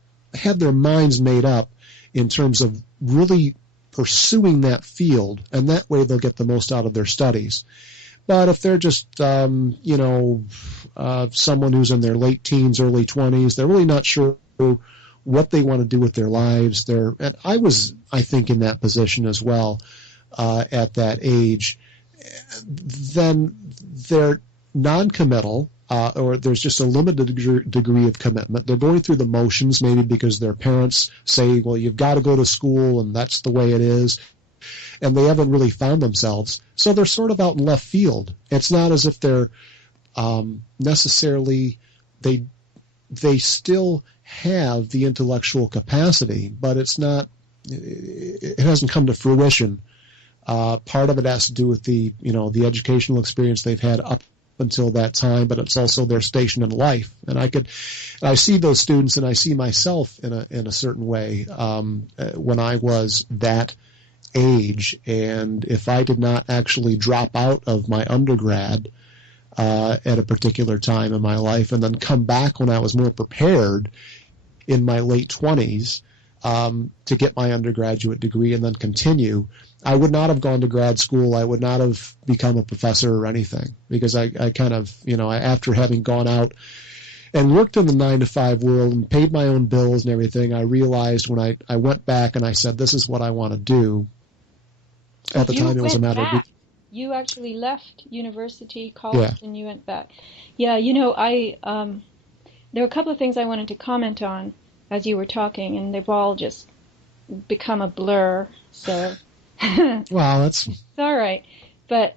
their minds made up in terms of really pursuing that field, and that way they'll get the most out of their studies. But if they're just, someone who's in their late teens, early 20s, they're really not sure what they want to do with their lives. And I was, I think, in that position as well at that age. Then they're non-committal, or there's just a limited degree of commitment. They're going through the motions, maybe because their parents say, well, you've got to go to school, and that's the way it is. And they haven't really found themselves. So they're sort of out in left field. It's not as if they're necessarily, they still have the intellectual capacity, but it hasn't come to fruition. Part of it has to do with the educational experience they've had up until that time, but it's also their station in life. And I see those students, and I see myself in a certain way when I was that age. And if I did not actually drop out of my undergrad at a particular time in my life, and then come back when I was more prepared in my late 20s to get my undergraduate degree and then continue, I would not have gone to grad school. I would not have become a professor or anything, because I kind of, after having gone out and worked in the 9-to-5 world and paid my own bills and everything, I realized when I went back and I said, this is what I want to do. At the time, it was a matter of... You actually left university, college, and you went back. Yeah, there were a couple of things I wanted to comment on as you were talking, and they've all just become a blur, so... Well, it's all right. But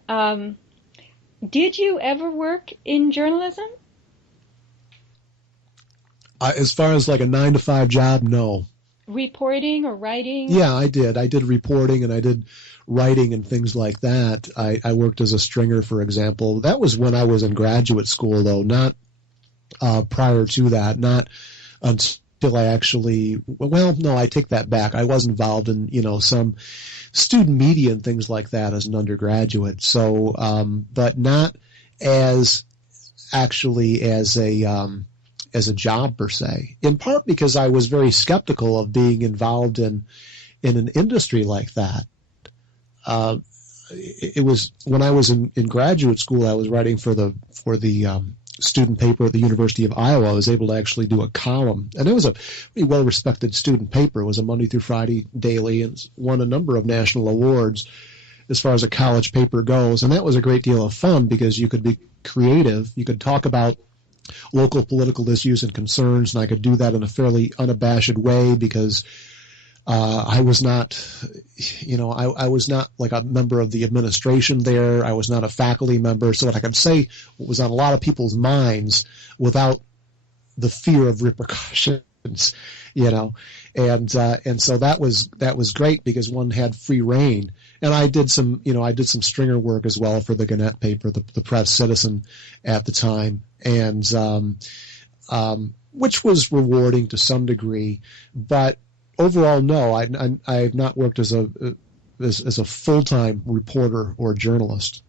Did you ever work in journalism? As far as like a 9 to 5 job, no. Reporting or writing? Yeah, I did. I did reporting and I did writing and things like that. I worked as a stringer, for example. That was when I was in graduate school, though, not prior to that, not until I actually, well, no, I take that back. I was involved in, some student media and things like that as an undergraduate. So, but not as actually as a job per se, in part because I was very skeptical of being involved in an industry like that. It was when I was in graduate school, I was writing for the student paper at the University of Iowa. I was able to actually do a column, and it was a pretty well-respected student paper. It was a Monday through Friday daily and won a number of national awards as far as a college paper goes. And that was a great deal of fun because you could be creative. You could talk about local political issues and concerns, and I could do that in a fairly unabashed way because I was not, I was not like a member of the administration there. I was not a faculty member, so that I could say what was on a lot of people's minds without the fear of repercussions, and so that was great because one had free reign. And I did some stringer work as well for the Gannett paper, the Press Citizen at the time, and which was rewarding to some degree, but overall, no, I have not worked as a full-time reporter or journalist.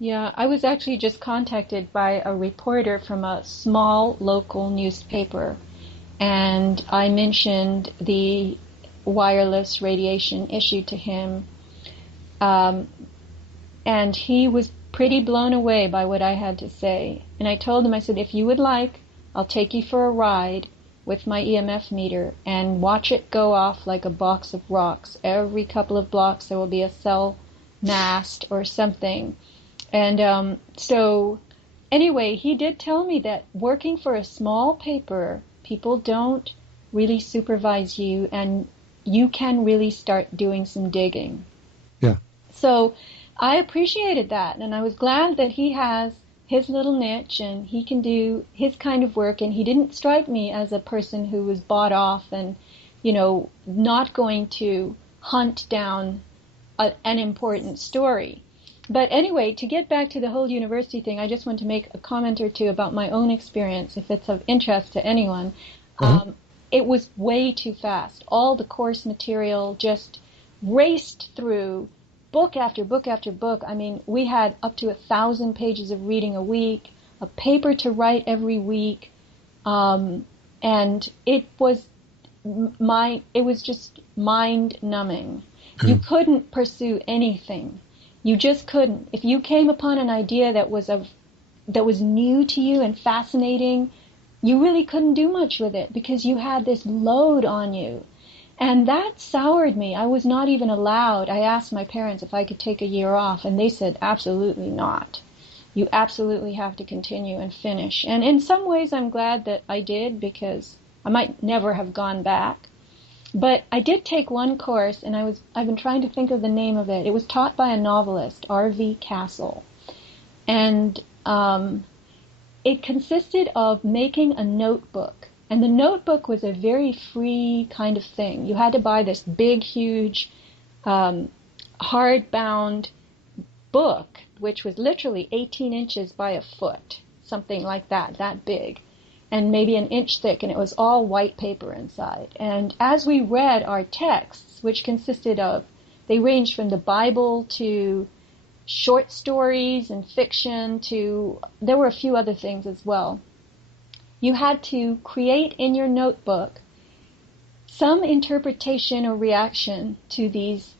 Yeah, I was actually just contacted by a reporter from a small local newspaper, and I mentioned the wireless radiation issue to him, and he was pretty blown away by what I had to say. And I told him, I said, if you would like, I'll take you for a ride with my EMF meter and watch it go off like a box of rocks. Every couple of blocks there will be a cell mast or something. And so anyway, he did tell me that working for a small paper, people don't really supervise you, and you can really start doing some digging. Yeah. So I appreciated that, and I was glad that he has his little niche and he can do his kind of work, and he didn't strike me as a person who was bought off and, not going to hunt down an important story. But anyway, to get back to the whole university thing, I just want to make a comment or two about my own experience, if it's of interest to anyone. Uh-huh. It was way too fast. All the course material just raced through book after book after book. I mean, we had up to 1,000 pages of reading a week, a paper to write every week, and it was just mind-numbing. You couldn't pursue anything. You just couldn't. If you came upon an idea that was new to you and fascinating, you really couldn't do much with it because you had this load on you. And that soured me. I was not even allowed. I asked my parents if I could take a year off, and they said, absolutely not. You absolutely have to continue and finish. And in some ways, I'm glad that I did, because I might never have gone back. But I did take one course, and I've been trying to think of the name of it. It was taught by a novelist, R.V. Castle. And it consisted of making a notebook. And the notebook was a very free kind of thing. You had to buy this big, huge, hardbound book, which was literally 18 inches by a foot, something like that big, and maybe an inch thick, and it was all white paper inside. And as we read our texts, which consisted of, they ranged from the Bible to short stories and fiction to, there were a few other things as well. You had to create in your notebook some interpretation or reaction to these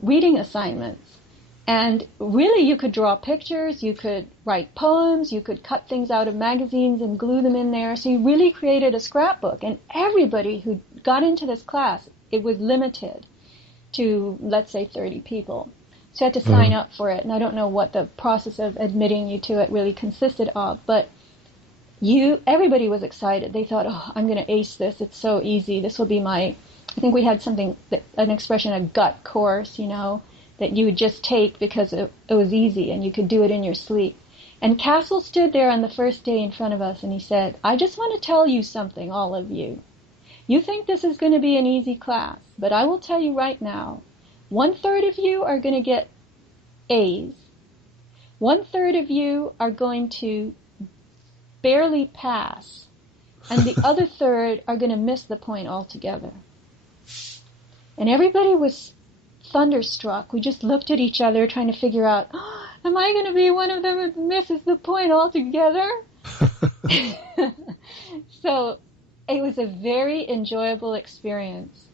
reading assignments. And really, you could draw pictures, you could write poems, you could cut things out of magazines and glue them in there. So you really created a scrapbook. And everybody who got into this class, it was limited to, let's say, 30 people. So you had to sign up for it. And I don't know what the process of admitting you to it really consisted of, but everybody was excited. They thought, oh, I'm going to ace this. It's so easy. This will be I think we had an expression, a gut course, They that you would just take because it was easy and you could do it in your sleep. And Castle stood there on the first day in front of us and he said, I just want to tell you something, all of you. You think this is going to be an easy class, but I will tell you right now, 1/3 of you are going to get A's. 1/3 of you are going to barely pass, and the other third are going to miss the point altogether. And everybody was thunderstruck. We just looked at each other trying to figure out, oh, am I going to be one of them who misses the point altogether? So it was a very enjoyable experience.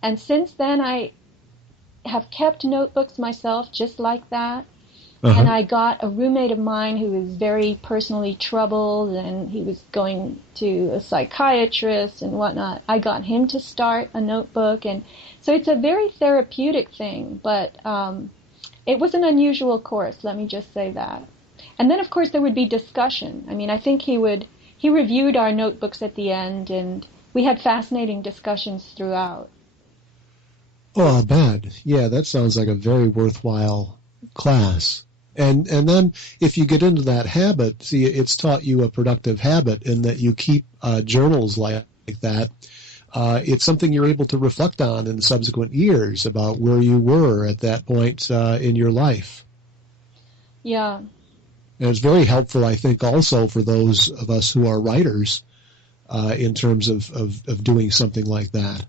And since then, I have kept notebooks myself just like that. Uh-huh. And I got a roommate of mine who was very personally troubled, and he was going to a psychiatrist and whatnot. I got him to start a notebook, and so it's a very therapeutic thing, but it was an unusual course, let me just say that. And then, of course, there would be discussion. I mean, I think he reviewed our notebooks at the end, and we had fascinating discussions throughout. Oh, I'll bet. Yeah, that sounds like a very worthwhile class. And then if you get into that habit, see, it's taught you a productive habit in that you keep journals like that. It's something you're able to reflect on in subsequent years about where you were at that point in your life. Yeah. And it's very helpful, I think, also for those of us who are writers in terms of doing something like that.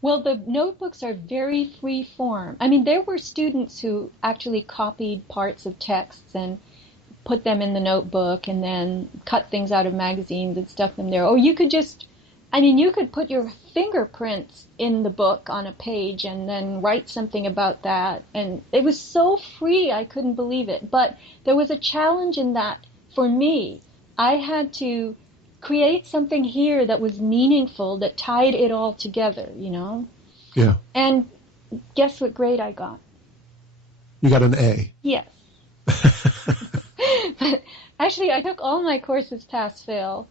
Well, the notebooks are very free form. I mean, there were students who actually copied parts of texts and put them in the notebook and then cut things out of magazines and stuck them there. Or you could you could put your fingerprints in the book on a page and then write something about that. And it was so free, I couldn't believe it. But there was a challenge in that for me. I had to create something here that was meaningful, that tied it all together, you know? Yeah. And guess what grade I got? You got an A. Yes. Actually, I took all my courses pass-fail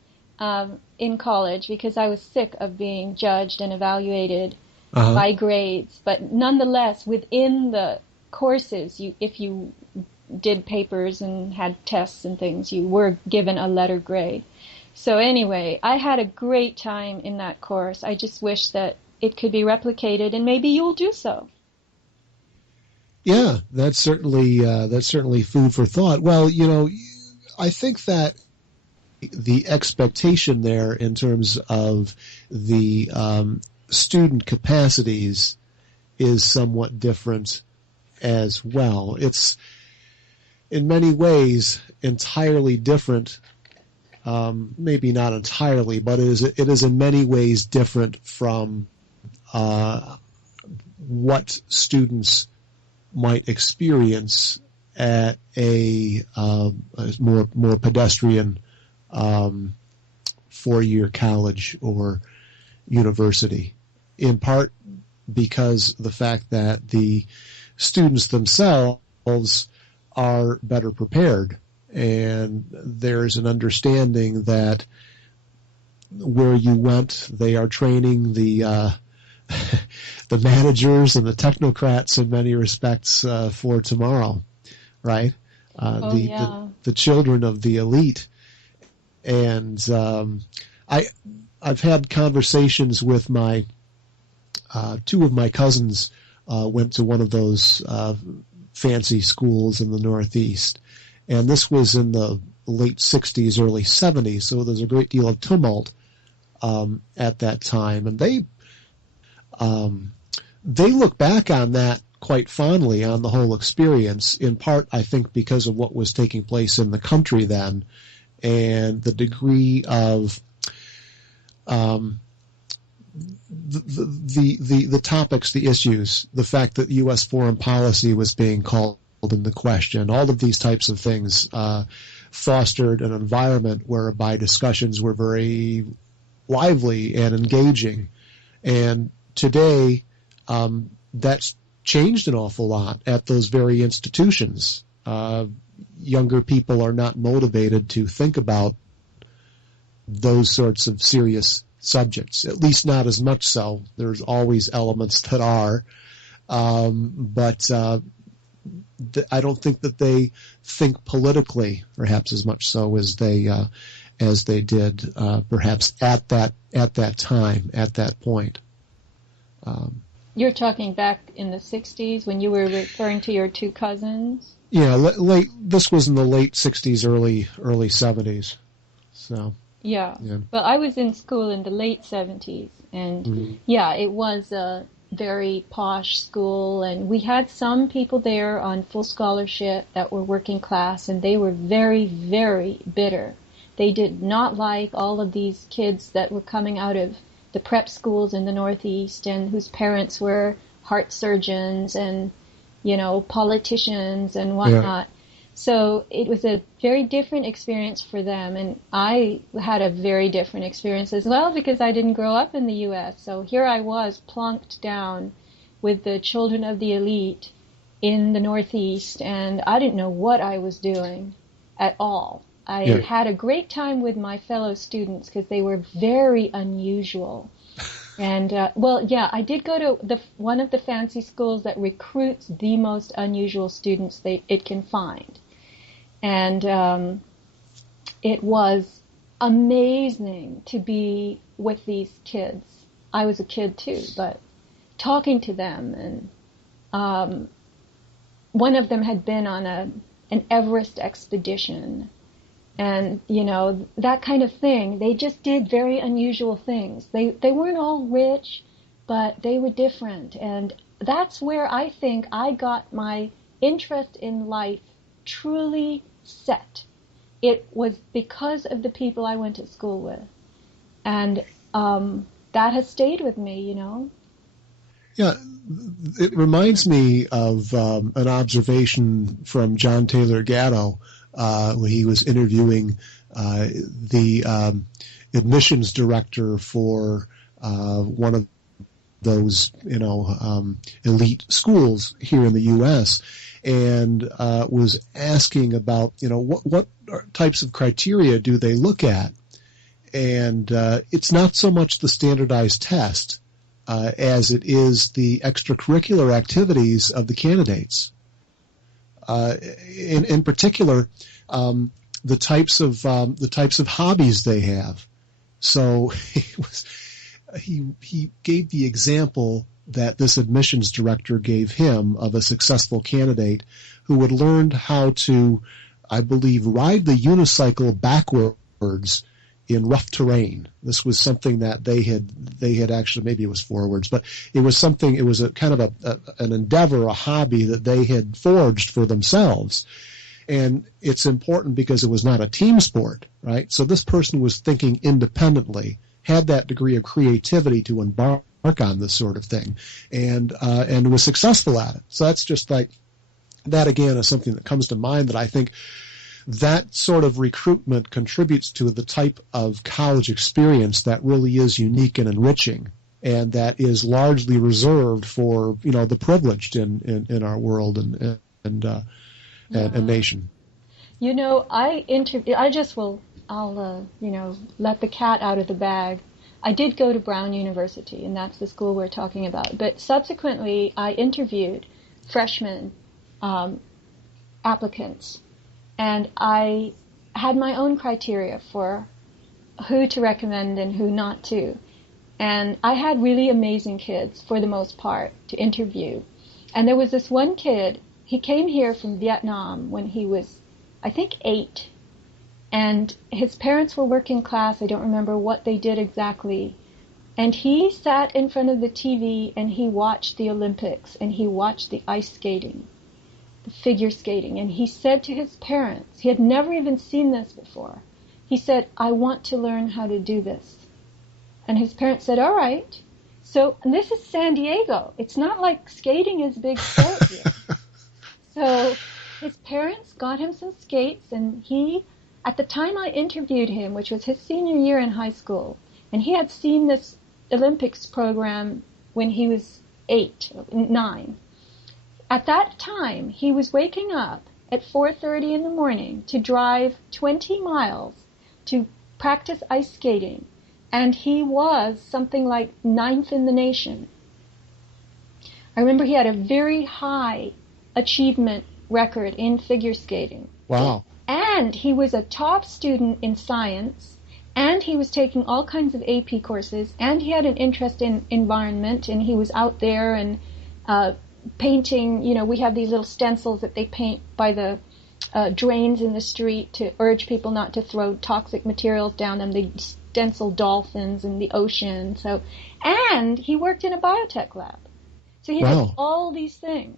in college because I was sick of being judged and evaluated by grades. But nonetheless, within the courses, if you did papers and had tests and things, you were given a letter grade. So anyway, I had a great time in that course. I just wish that it could be replicated, and maybe you'll do so. Yeah, that's certainly food for thought. Well, you know, I think that the expectation there in terms of the student capacities is somewhat different as well. It's in many ways entirely different. Maybe not entirely, but it is in many ways different from what students might experience at a more pedestrian 4-year college or university, in part because the fact that the students themselves are better prepared. And there's an understanding that where you went, they are training the the managers and the technocrats in many respects for tomorrow, right? The children of the elite. And I've had conversations with my two of my cousins went to one of those fancy schools in the Northeast. And this was in the late 60s, early 70s, so there's a great deal of tumult at that time. And they look back on that quite fondly, on the whole experience, in part, I think, because of what was taking place in the country then and the degree of the topics, the issues, the fact that U.S. foreign policy was being called into question. All of these types of things fostered an environment whereby discussions were very lively and engaging. And today, that's changed an awful lot at those very institutions. Younger people are not motivated to think about those sorts of serious subjects, at least not as much so. There's always elements that are. But I don't think that they think politically, perhaps as much so as they did, perhaps at that time, at that point. You're talking back in the 60s when you were referring to your two cousins? Yeah, late. This was in the late 60s, early 70s. So. Yeah. Well, I was in school in the late 70s, and yeah, it was a very posh school, and we had some people there on full scholarship that were working class, and they were very, very bitter. They did not like all of these kids that were coming out of the prep schools in the Northeast and whose parents were heart surgeons and, politicians and whatnot. Yeah. So it was a very different experience for them, and I had a very different experience as well because I didn't grow up in the U.S. So here I was plunked down with the children of the elite in the Northeast, and I didn't know what I was doing at all. I had a great time with my fellow students because they were very unusual. And, I did go to one of the fancy schools that recruits the most unusual students it can find. And it was amazing to be with these kids. I was a kid too, but talking to them, and one of them had been on an Everest expedition, and that kind of thing. They just did very unusual things. They weren't all rich, but they were different, and that's where I think I got my interest in life truly set. It was because of the people I went to school with, and that has stayed with me, Yeah, it reminds me of an observation from John Taylor Gatto when he was interviewing the admissions director for one of those, elite schools here in the U.S., and was asking about, what types of criteria do they look at? And it's not so much the standardized test as it is the extracurricular activities of the candidates. In particular, the types of hobbies they have. So he gave the example that this admissions director gave him of a successful candidate who had learned how to, I believe, ride the unicycle backwards in rough terrain. This was something that they had actually, maybe it was forwards, but it was something, it was a kind of an endeavor, a hobby that they had forged for themselves. And it's important because it was not a team sport, right? So this person was thinking independently, had that degree of creativity to embark on this sort of thing, and was successful at it. So that's just like, that again is something that comes to mind, that I think that sort of recruitment contributes to the type of college experience that really is unique and enriching, and that is largely reserved for, the privileged in our world and nation. I'll let the cat out of the bag. I did go to Brown University, and that's the school we're talking about. But subsequently, I interviewed freshman applicants, and I had my own criteria for who to recommend and who not to. And I had really amazing kids, for the most part, to interview. And there was this one kid, he came here from Vietnam when he was, I think, 8. And his parents were working class. I don't remember what they did exactly. And he sat in front of the TV and he watched the Olympics, and he watched the ice skating, the figure skating. And he said to his parents, he had never even seen this before, he said, "I want to learn how to do this." And his parents said, "All right." So, and this is San Diego. It's not like skating is a big sport here. So his parents got him some skates, and he, at the time I interviewed him, which was his senior year in high school, and he had seen this Olympics program when he was 9. At that time, he was waking up at 4:30 in the morning to drive 20 miles to practice ice skating, and he was something like 9th in the nation. I remember he had a very high achievement record in figure skating. Wow. And he was a top student in science, and he was taking all kinds of AP courses, and he had an interest in environment, and he was out there and painting. You know, we have these little stencils that they paint by the drains in the street to urge people not to throw toxic materials down them. They stencil dolphins in the ocean. So, and he worked in a biotech lab. So he did all these things.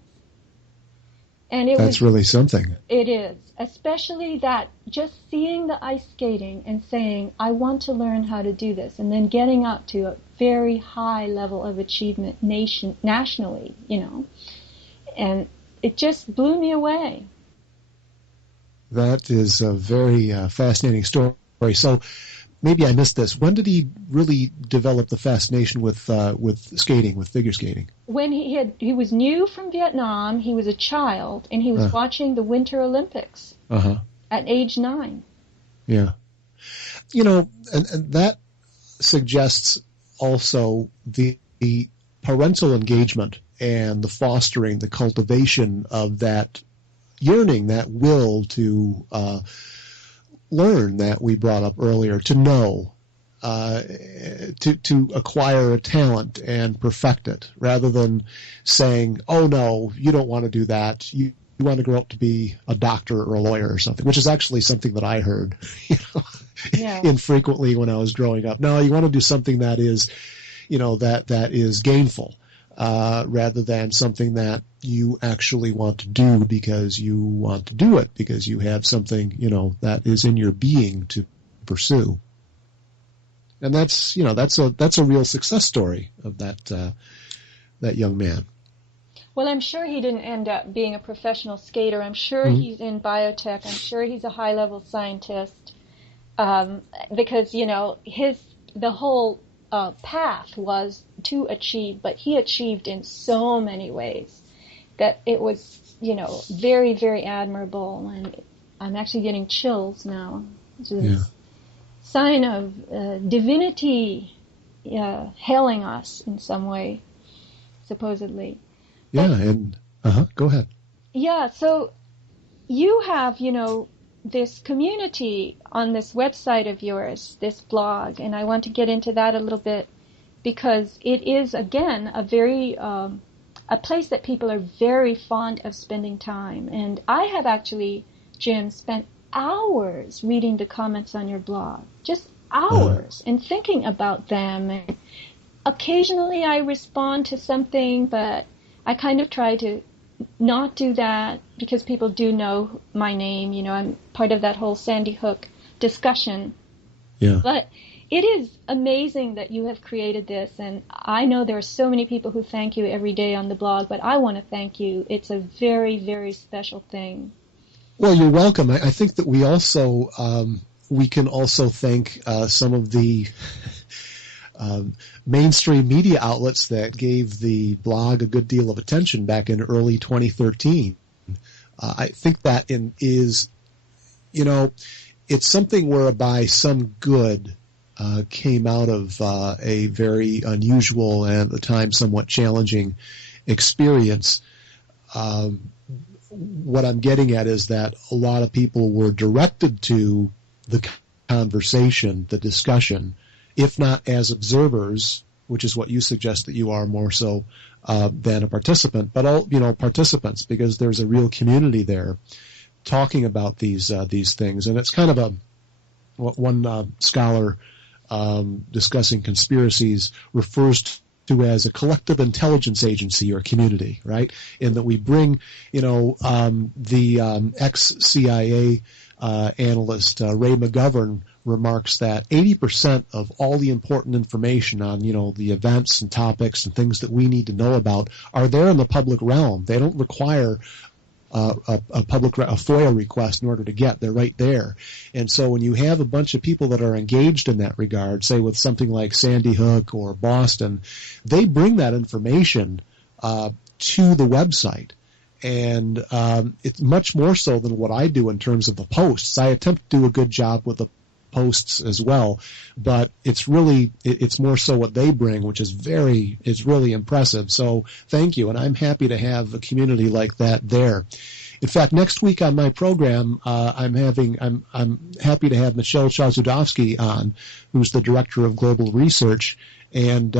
And that's really something. It is. Especially that just seeing the ice skating and saying, I want to learn how to do this, and then getting up to a very high level of achievement nationally, you know. And it just blew me away. That is a very fascinating story. So maybe I missed this. When did he really develop the fascination with skating, with figure skating? When he was new from Vietnam, he was a child, and he was watching the Winter Olympics at age 9. Yeah. You know, and that suggests also the parental engagement and the fostering, the cultivation of that yearning, that will to learn that we brought up earlier, to know, to acquire a talent and perfect it, rather than saying, oh no, you don't want to do that. You want to grow up to be a doctor or a lawyer or something, which is actually something that I heard, you know, infrequently when I was growing up. No, you want to do something that is, you know, that is gainful, rather than something that you actually want to do because you want to do it, because you have something, you know, that is in your being to pursue. And that's, you know, that's a real success story of that young man. Well, I'm sure he didn't end up being a professional skater. I'm sure he's in biotech. I'm sure he's a high-level scientist, because, you know, the whole path was to achieve, but he achieved in so many ways that it was, you know, very, very admirable. And I'm actually getting chills now, which is a sign of divinity hailing us in some way, supposedly. Yeah, and go ahead. Yeah, so you have, you know, this community on this website of yours, this blog, and I want to get into that a little bit because it is, again, a very a place that people are very fond of spending time. And I have actually, Jim, spent hours reading the comments on your blog, just hours, and thinking about them. And occasionally I respond to something, but I kind of try to not do that because people do know my name. You know, I'm part of that whole Sandy Hook discussion. Yeah. But it is amazing that you have created this, and I know there are so many people who thank you every day on the blog, but I want to thank you. It's a very, very special thing. Well, you're welcome. I think that we also we can also thank some of the mainstream media outlets that gave the blog a good deal of attention back in early 2013. I think that is, you know, it's something whereby some good came out of a very unusual and at the time somewhat challenging experience. What I'm getting at is that a lot of people were directed to the conversation, the discussion, if not as observers, which is what you suggest that you are more so than a participant, but all, you know, participants, because there's a real community there talking about these things. And it's kind of what one scholar discussing conspiracies refers to as a collective intelligence agency or community, right? In that we bring, you know, the ex-CIA analyst Ray McGovern remarks that 80% of all the important information on, you know, the events and topics and things that we need to know about are there in the public realm. They don't require a FOIA request in order to get. They're right there. And so when you have a bunch of people that are engaged in that regard, say with something like Sandy Hook or Boston, they bring that information to the website. And it's much more so than what I do in terms of the posts. I attempt to do a good job with the posts as well, but it's more so what they bring, which is really impressive. So thank you, and I'm happy to have a community like that there. In fact, next week on my program, I'm happy to have Michelle Chazudowski on, who's the director of global research, and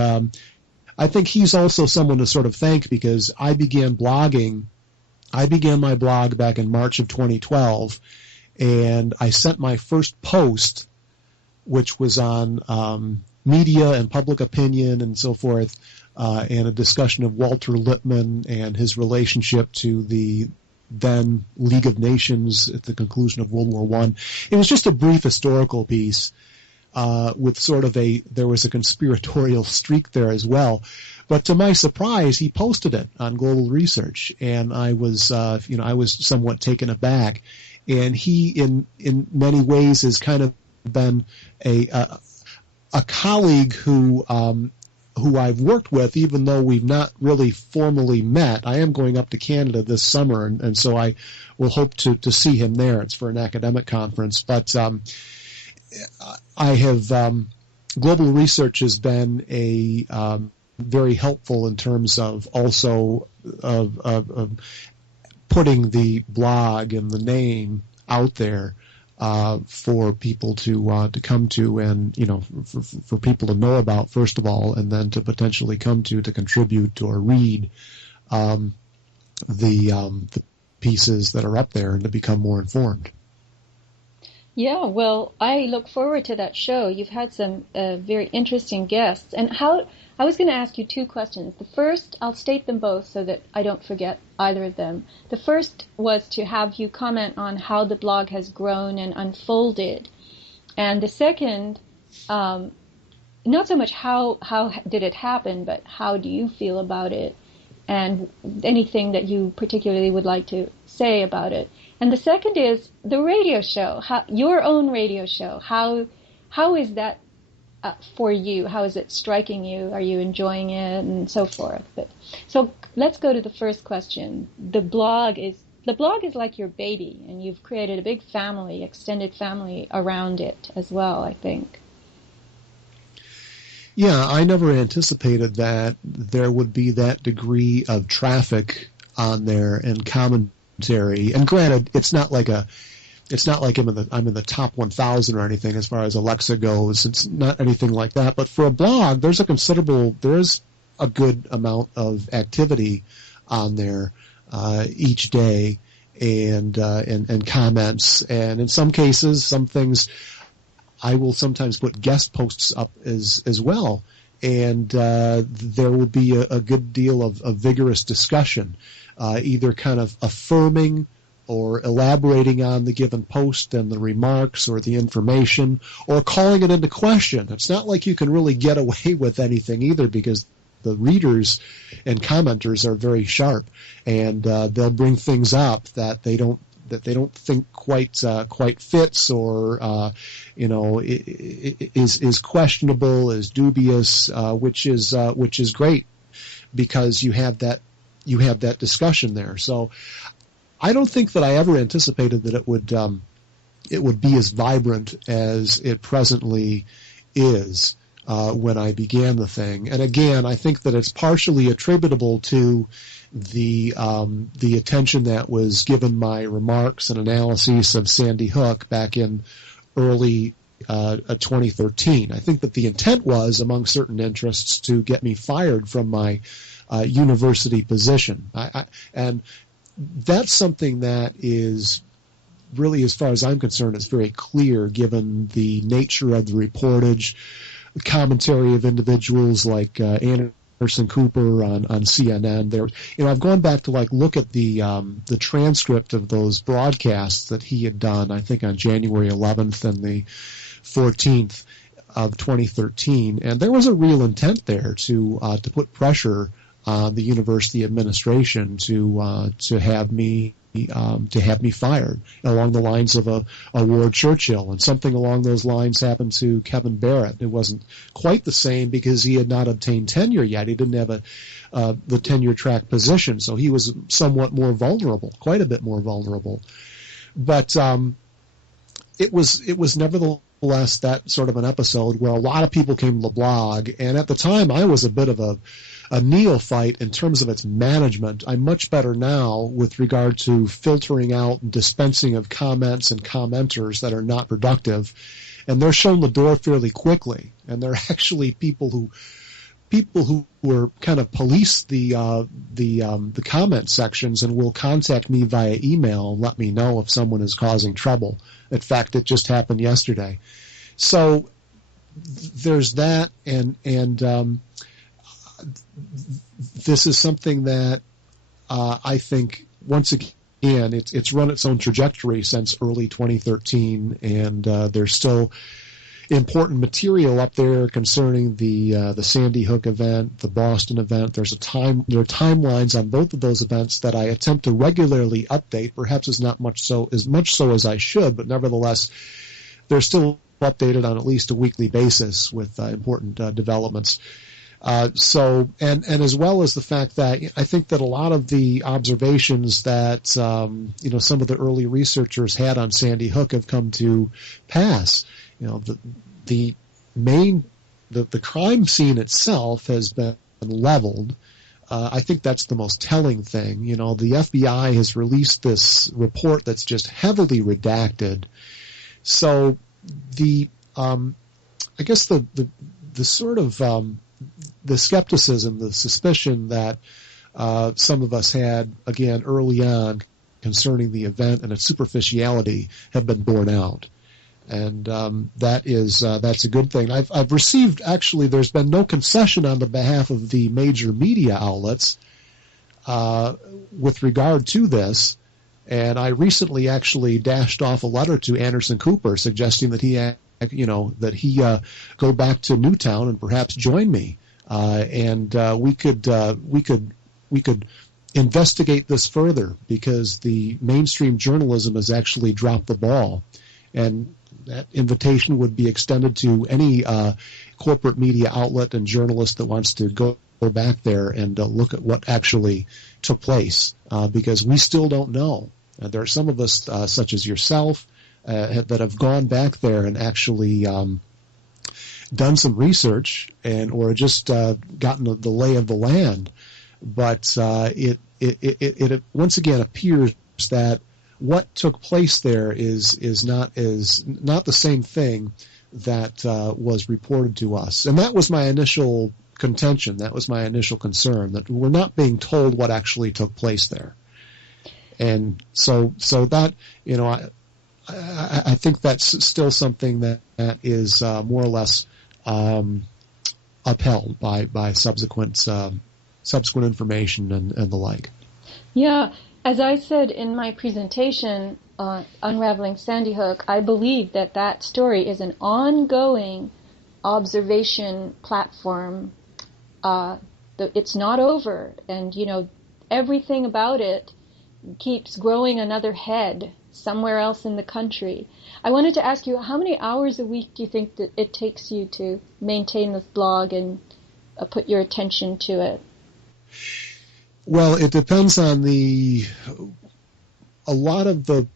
I think he's also someone to sort of thank, because I began my blog back in March of 2012, and I sent my first post, which was on media and public opinion and so forth, and a discussion of Walter Lippmann and his relationship to the then League of Nations at the conclusion of World War I. It was just a brief historical piece with sort of there was a conspiratorial streak there as well. But to my surprise, he posted it on Global Research, and I was somewhat taken aback. And he, in many ways, has kind of been a colleague who I've worked with, even though we've not really formally met. I am going up to Canada this summer, and so I will hope to see him there. It's for an academic conference. But I have Global Research has been very helpful in terms of also of putting the blog and the name out there for people to come to, and for people to know about, first of all, and then to potentially come to contribute or read the pieces that are up there and to become more informed. Yeah, well, I look forward to that show. You've had some very interesting guests. And I was going to ask you two questions. The first, I'll state them both so that I don't forget either of them. The first was to have you comment on how the blog has grown and unfolded. And the second, not so much how did it happen, but how do you feel about it, and anything that you particularly would like to say about it. And the second is the radio show, your own radio show. How is that for you? How is it striking you? Are you enjoying it, and so forth? So let's go to the first question. The blog is like your baby, and you've created a big family, extended family around it as well, I think. Yeah, I never anticipated that there would be that degree of traffic on there and commentary. And granted, it's not like I'm in the top 1,000 or anything as far as Alexa goes. It's not anything like that. But for a blog, there is a good amount of activity on there each day, and comments, and in some cases, some things I will sometimes put guest posts up as well, and there will be a good deal of vigorous discussion. Either kind of affirming or elaborating on the given post and the remarks or the information, or calling it into question. It's not like you can really get away with anything either, because the readers and commenters are very sharp, and they'll bring things up that they don't think quite fits, or is questionable, is dubious, which is great, because you have that discussion there. So I don't think that I ever anticipated that it would be as vibrant as it presently is when I began the thing. And again, I think that it's partially attributable to the attention that was given my remarks and analyses of Sandy Hook back in early 2013. I think that the intent was, among certain interests, to get me fired from my university position. And that's something that is really, as far as I'm concerned, is very clear given the nature of the reportage, the commentary of individuals like Anderson Cooper on CNN. There, I've gone back to look at the transcript of those broadcasts that he had done, I think on January 11th and the 14th of 2013, and there was a real intent there to put pressure on the university administration to have me fired, along the lines of a Ward Churchill, and something along those lines happened to Kevin Barrett. It wasn't quite the same because he had not obtained tenure yet. He didn't have the tenure track position, so he was somewhat more vulnerable, quite a bit more vulnerable. But it was nevertheless nonetheless, that sort of an episode where a lot of people came to the blog, and at the time I was a bit of a neophyte in terms of its management. I'm much better now with regard to filtering out and dispensing of comments and commenters that are not productive, and they're shown the door fairly quickly. And they're actually people who were kind of police the comment sections and will contact me via email and let me know if someone is causing trouble. In fact, it just happened yesterday. So there's that, and this is something that I think, once again, it's run its own trajectory since early 2013, and there's still important material up there concerning the Sandy Hook event, the Boston event. There are timelines on both of those events that I attempt to regularly update. Perhaps as much so as I should, but nevertheless, they're still updated on at least a weekly basis with important developments. So as well as the fact that I think that a lot of the observations that some of the early researchers had on Sandy Hook have come to pass. The crime scene itself has been leveled. I think that's the most telling thing. The FBI has released this report that's just heavily redacted. So I guess the sort of the skepticism, the suspicion that some of us had again early on concerning the event and its superficiality have been borne out. And that's a good thing. I've received, actually, there's been no concession on the behalf of the major media outlets with regard to this. And I recently actually dashed off a letter to Anderson Cooper suggesting that he go back to Newtown and perhaps join me, and we could investigate this further, because the mainstream journalism has actually dropped the ball, and that invitation would be extended to any corporate media outlet and journalist that wants to go back there and look at what actually took place, because we still don't know. There are some of us, such as yourself, that have gone back there and actually done some research or just gotten the lay of the land. But it once again appears that what took place there is not the same thing that was reported to us. And that was my initial contention. That was my initial concern, that we're not being told what actually took place there. And so that, I think that's still something that is more or less upheld by subsequent information and the like. Yeah, as I said in my presentation on Unraveling Sandy Hook, I believe that story is an ongoing observation platform. It's not over, and everything about it keeps growing another head somewhere else in the country. I wanted to ask you, how many hours a week do you think that it takes you to maintain this blog and put your attention to it? Well, it depends on a lot of the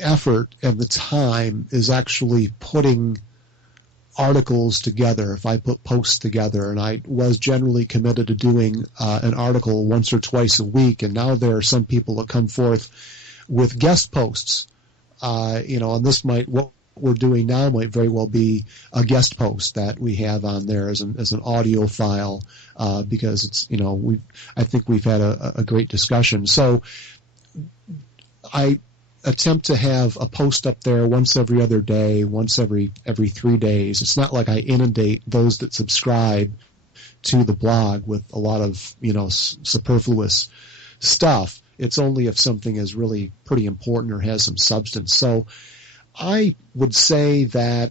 effort and the time is actually putting articles together. If I put posts together, and I was generally committed to doing an article once or twice a week, and now there are some people that come forth with guest posts, and what we're doing now might very well be a guest post that we have on there as an audio file, because it's, I think we've had a great discussion. So I attempt to have a post up there once every other day, once every 3 days. It's not like I inundate those that subscribe to the blog with a lot of, superfluous stuff. It's only if something is really pretty important or has some substance. So I would say that,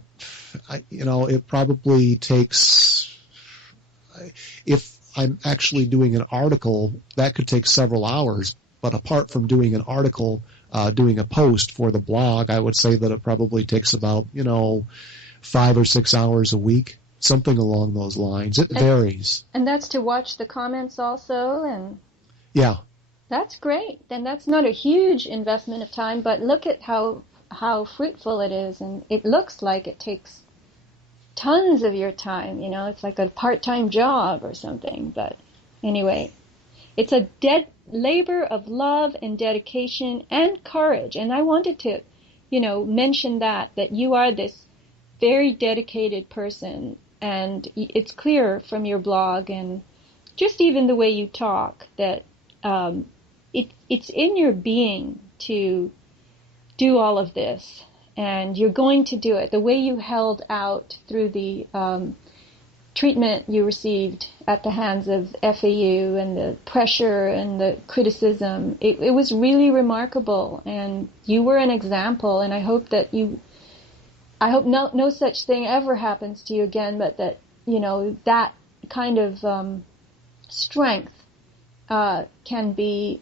it probably takes, if I'm actually doing an article, that could take several hours. But apart from doing an article, doing a post for the blog, I would say that it probably takes about, 5 or 6 hours a week, something along those lines. It varies. And that's to watch the comments also? And yeah. That's great. Then that's not a huge investment of time, but look at how how fruitful it is, and it looks like it takes tons of your time. It's like a part-time job or something. But anyway, it's a labor of love and dedication and courage. And I wanted to, mention that you are this very dedicated person, and it's clear from your blog and just even the way you talk that it's in your being to do all of this, and you're going to do it. The way you held out through the treatment you received at the hands of FAU and the pressure and the criticism, it was really remarkable, and you were an example, and I hope no such thing ever happens to you again, but that, that kind of strength can be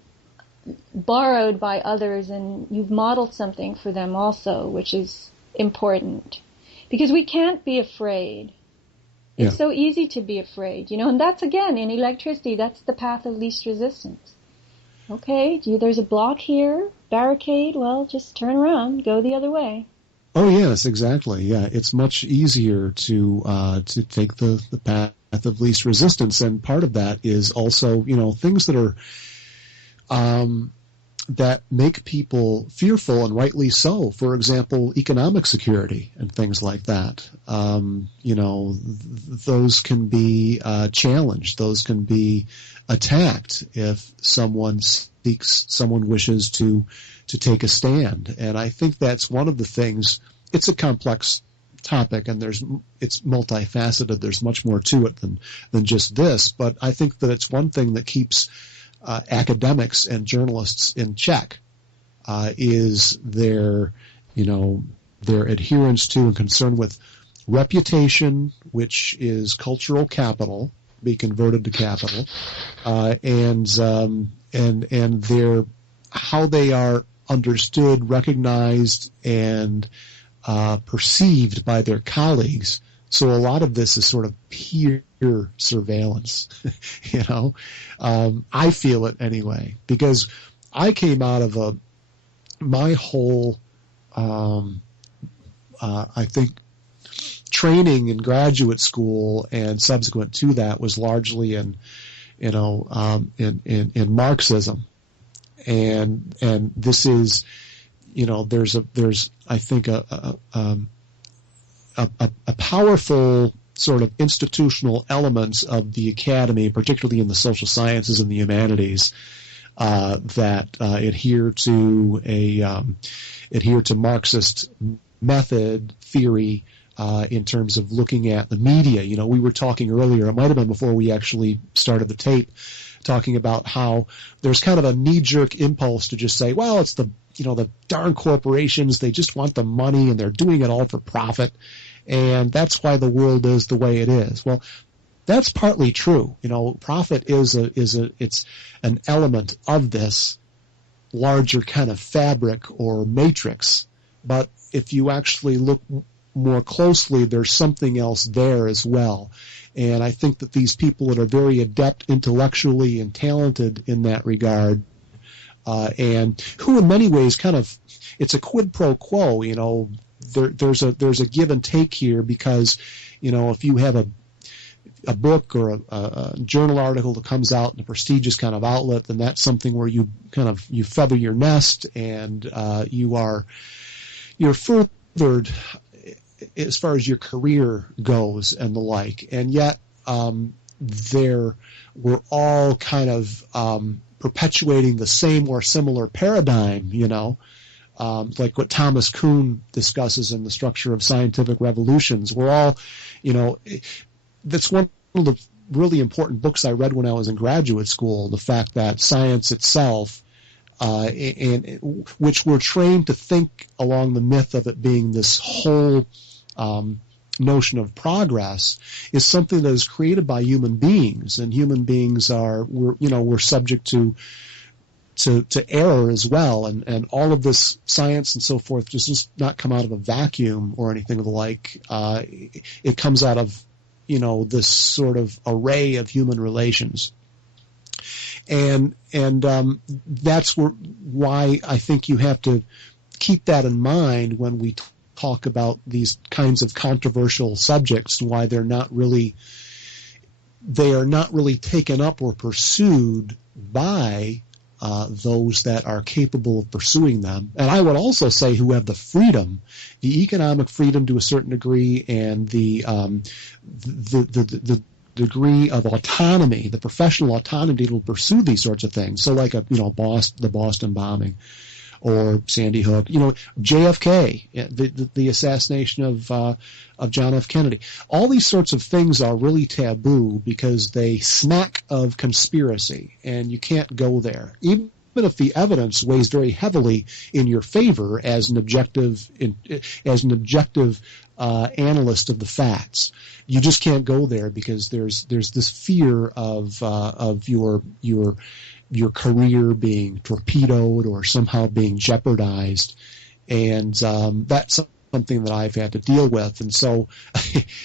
borrowed by others, and you've modeled something for them also, which is important. Because we can't be afraid. It's so easy to be afraid, and that's, again, in electricity, that's the path of least resistance. Okay, there's a block here, barricade, well, just turn around, go the other way. Oh, yes, exactly. Yeah, it's much easier to take the path of least resistance, and part of that is also, things that are that make people fearful, and rightly so. For example, economic security and things like that. Those can be challenged. Those can be attacked if someone wishes to take a stand. And I think that's one of the things. It's a complex topic, and it's multifaceted. There's much more to it than just this. But I think that it's one thing that keeps academics and journalists in check, is their adherence to and concern with reputation, which is cultural capital, be converted to capital, and their how they are understood, recognized, and perceived by their colleagues. So a lot of this is sort of peer surveillance, I feel it anyway, because I came out of my whole, I think, training in graduate school and subsequent to that was largely in Marxism, and this is, there's I think a powerful sort of institutional elements of the academy, particularly in the social sciences and the humanities, that adhere to Marxist method theory in terms of looking at the media. We were talking earlier, it might have been before we actually started the tape, talking about how there's kind of a knee-jerk impulse to just say, well, it's the darn corporations, they just want the money and they're doing it all for profit, and that's why the world is the way it is. Well, that's partly true. Profit is it's an element of this larger kind of fabric or matrix. But if you actually look more closely, there's something else there as well. And I think that these people that are very adept intellectually and talented in that regard, and who in many ways kind of, it's a quid pro quo, there's a give and take here, because, if you have a book or a journal article that comes out in a prestigious kind of outlet, then that's something where you feather your nest, and you're furthered as far as your career goes and the like. And yet we're all kind of perpetuating the same or similar paradigm, like what Thomas Kuhn discusses in The Structure of Scientific Revolutions. We're all, that's one of the really important books I read when I was in graduate school, the fact that science itself, and which we're trained to think along the myth of it being this whole notion of progress, is something that is created by human beings, and human beings we're subject to error as well, and all of this science and so forth does not come out of a vacuum or anything of the like. It comes out of this sort of array of human relations, and that's why I think you have to keep that in mind when we talk about these kinds of controversial subjects, why they are not really taken up or pursued by those that are capable of pursuing them. And I would also say who have the freedom, the economic freedom to a certain degree, and the degree of autonomy, the professional autonomy to pursue these sorts of things. So like the Boston bombing or Sandy Hook, JFK, the assassination of John F. Kennedy. All these sorts of things are really taboo because they smack of conspiracy, and you can't go there. Even if the evidence weighs very heavily in your favor as an objective analyst of the facts, you just can't go there because there's this fear of your career being torpedoed or somehow being jeopardized, and that's something that I've had to deal with. And so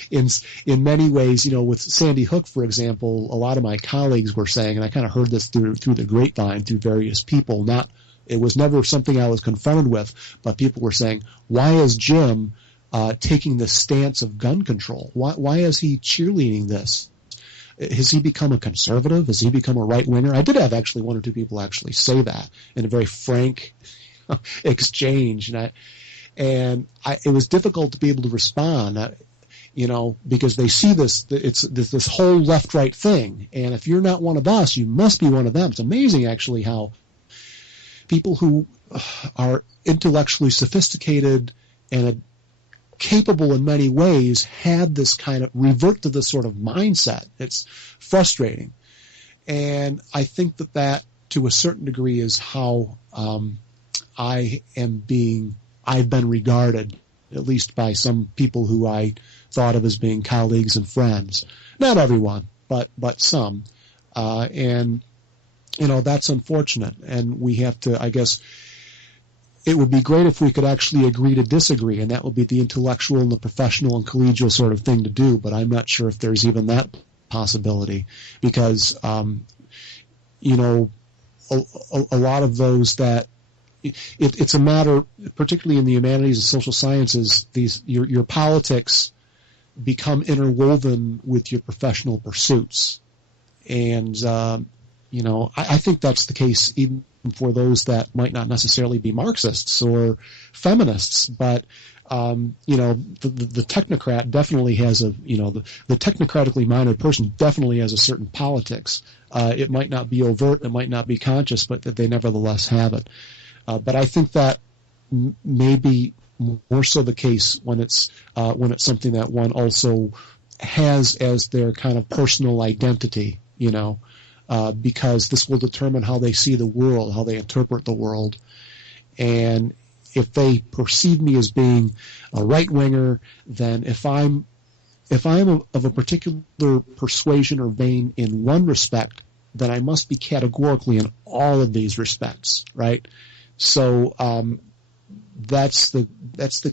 in many ways, with Sandy Hook, for example, a lot of my colleagues were saying, and I kind of heard this through the grapevine, through various people, it was never something I was confronted with, but people were saying, why is Jim taking the stance of gun control? Why is he cheerleading this? Has he become a conservative? Has he become a right-winger? I did have actually one or two people actually say that in a very frank exchange, and it was difficult to be able to respond, because they see this whole left-right thing, and if you're not one of us, you must be one of them. It's amazing, actually, how people who are intellectually sophisticated and capable in many ways had this kind of revert to this sort of mindset. It's frustrating. And I think that to a certain degree is how I've been regarded, at least by some people who I thought of as being colleagues and friends. Not everyone, but some. And that's unfortunate. And we have to, I guess, it would be great if we could actually agree to disagree, and that would be the intellectual and the professional and collegial sort of thing to do, but I'm not sure if there's even that possibility, because, a lot of those that it's a matter, particularly in the humanities and social sciences, your politics become interwoven with your professional pursuits. And, I think that's the case even for those that might not necessarily be Marxists or feminists, but the technocrat definitely has the technocratically minded person definitely has a certain politics. It might not be overt, it might not be conscious, but that they nevertheless have it. But I think that may be more so the case when it's something that one also has as their kind of personal identity, because this will determine how they see the world, how they interpret the world. And if they perceive me as being a right-winger, then if I'm of a particular persuasion or vein in one respect, then I must be categorically in all of these respects, right? So that's the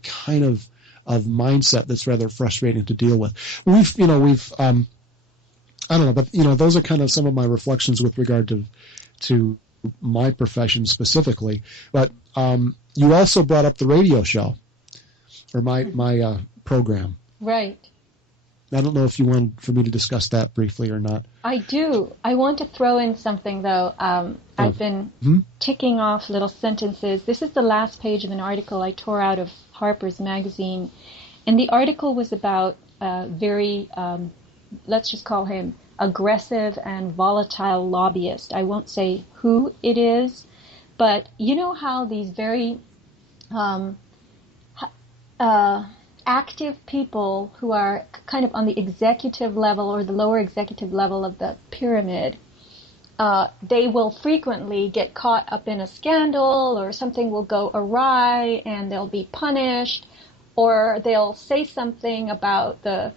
kind of mindset that's rather frustrating to deal with. We've I don't know, but those are kind of some of my reflections with regard to my profession specifically. But you also brought up the radio show, or my program. Right. I don't know if you want for me to discuss that briefly or not. I do. I want to throw in something, though. I've been ticking off little sentences. This is the last page of an article I tore out of Harper's Magazine, and the article was about very, let's just call him aggressive and volatile lobbyist. I won't say who it is, but you know how these very active people who are kind of on the executive level or the lower executive level of the pyramid, they will frequently get caught up in a scandal, or something will go awry and they'll be punished, or they'll say something about the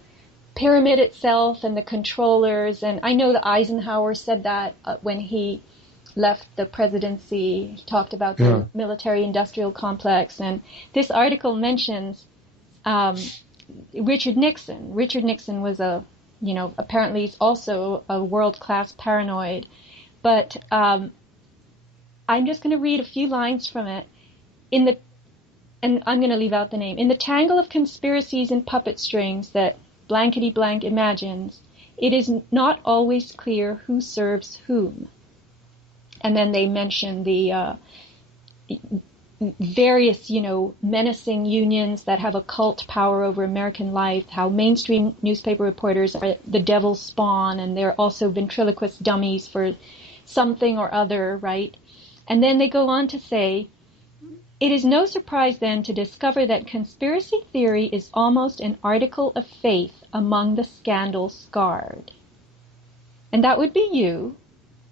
pyramid itself and the controllers. And I know that Eisenhower said that when he left the presidency. He talked about the military-industrial complex. And this article mentions Richard Nixon. Richard Nixon was apparently he's also a world-class paranoid. But I'm just going to read a few lines from it. In the and I'm going to leave out the name, in the tangle of conspiracies and puppet strings that blankety blank imagines, it is not always clear who serves whom. And then they mention the various, menacing unions that have occult power over American life, how mainstream newspaper reporters are the devil's spawn, and they're also ventriloquist dummies for something or other, right? And then they go on to say, it is no surprise then to discover that conspiracy theory is almost an article of faith among the scandal-scarred. And that would be you,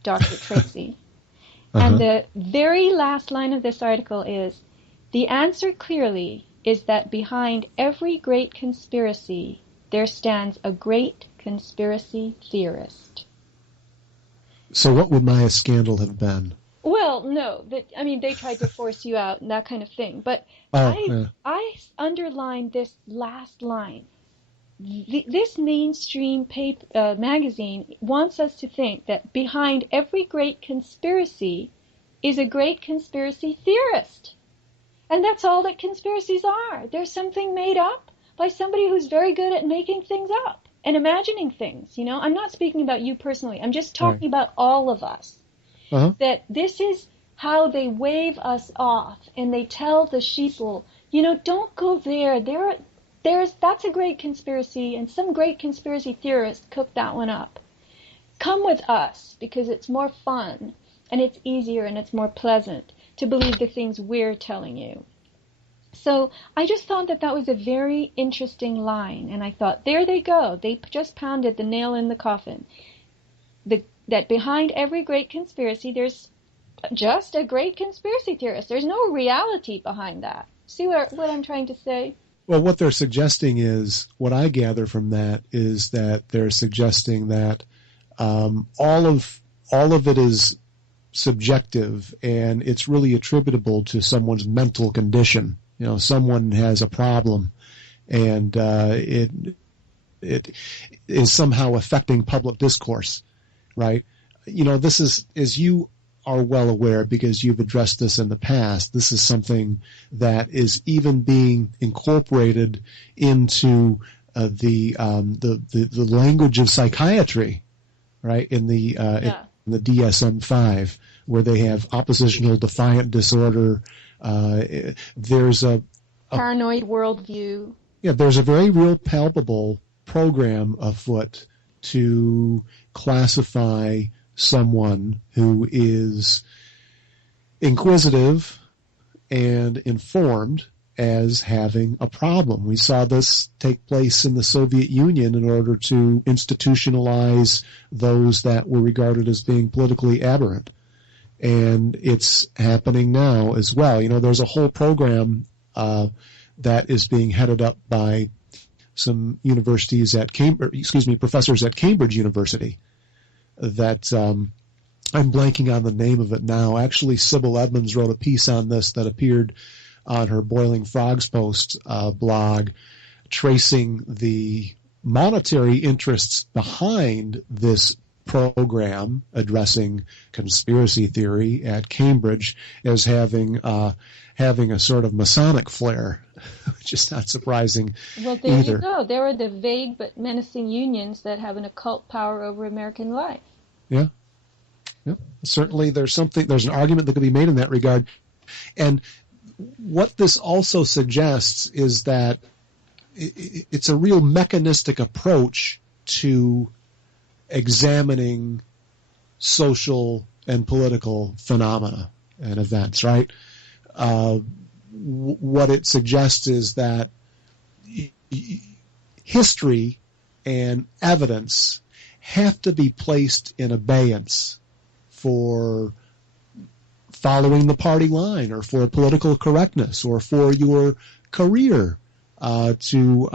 Dr. Tracy. And the very last line of this article is, the answer clearly is that behind every great conspiracy, there stands a great conspiracy theorist. So what would my scandal have been? Well, no, they tried to force you out and that kind of thing. But I underlined this last line. This mainstream magazine wants us to think that behind every great conspiracy is a great conspiracy theorist. And that's all that conspiracies are. They're something made up by somebody who's very good at making things up and imagining things. I'm not speaking about you personally. I'm just talking about all of us. That this is how they wave us off, and they tell the sheeple, don't go there. That's a great conspiracy, and some great conspiracy theorist cooked that one up. Come with us, because it's more fun, and it's easier, and it's more pleasant to believe the things we're telling you. So I just thought that was a very interesting line, and I thought, there they go. They just pounded the nail in the coffin. That behind every great conspiracy, there's just a great conspiracy theorist. There's no reality behind that. See what I'm trying to say? Well, what they're suggesting is, what I gather from that is that they're suggesting that all of it is subjective, and it's really attributable to someone's mental condition. Someone has a problem, and it is somehow affecting public discourse. Right? This is, as you are well aware because you've addressed this in the past, this is something that is even being incorporated into the language of psychiatry, right? In the DSM-5, where they have oppositional defiant disorder. There's a paranoid worldview. Yeah, there's a very real palpable program afoot to classify someone who is inquisitive and informed as having a problem. We saw this take place in the Soviet Union in order to institutionalize those that were regarded as being politically aberrant. And it's happening now as well. There's a whole program that is being headed up by some universities at professors at Cambridge University that I'm blanking on the name of it now. Actually, Sybil Edmonds wrote a piece on this that appeared on her Boiling Frogs Post blog, tracing the monetary interests behind this program addressing conspiracy theory at Cambridge as having a sort of Masonic flair, which is not surprising Well, there either. you go. There are the vague but menacing unions that have an occult power over American life. Yeah. Certainly there's an argument that could be made in that regard. And what this also suggests is that it's a real mechanistic approach to examining social and political phenomena and events, right? What it suggests is that history and evidence have to be placed in abeyance for following the party line or for political correctness or for your career to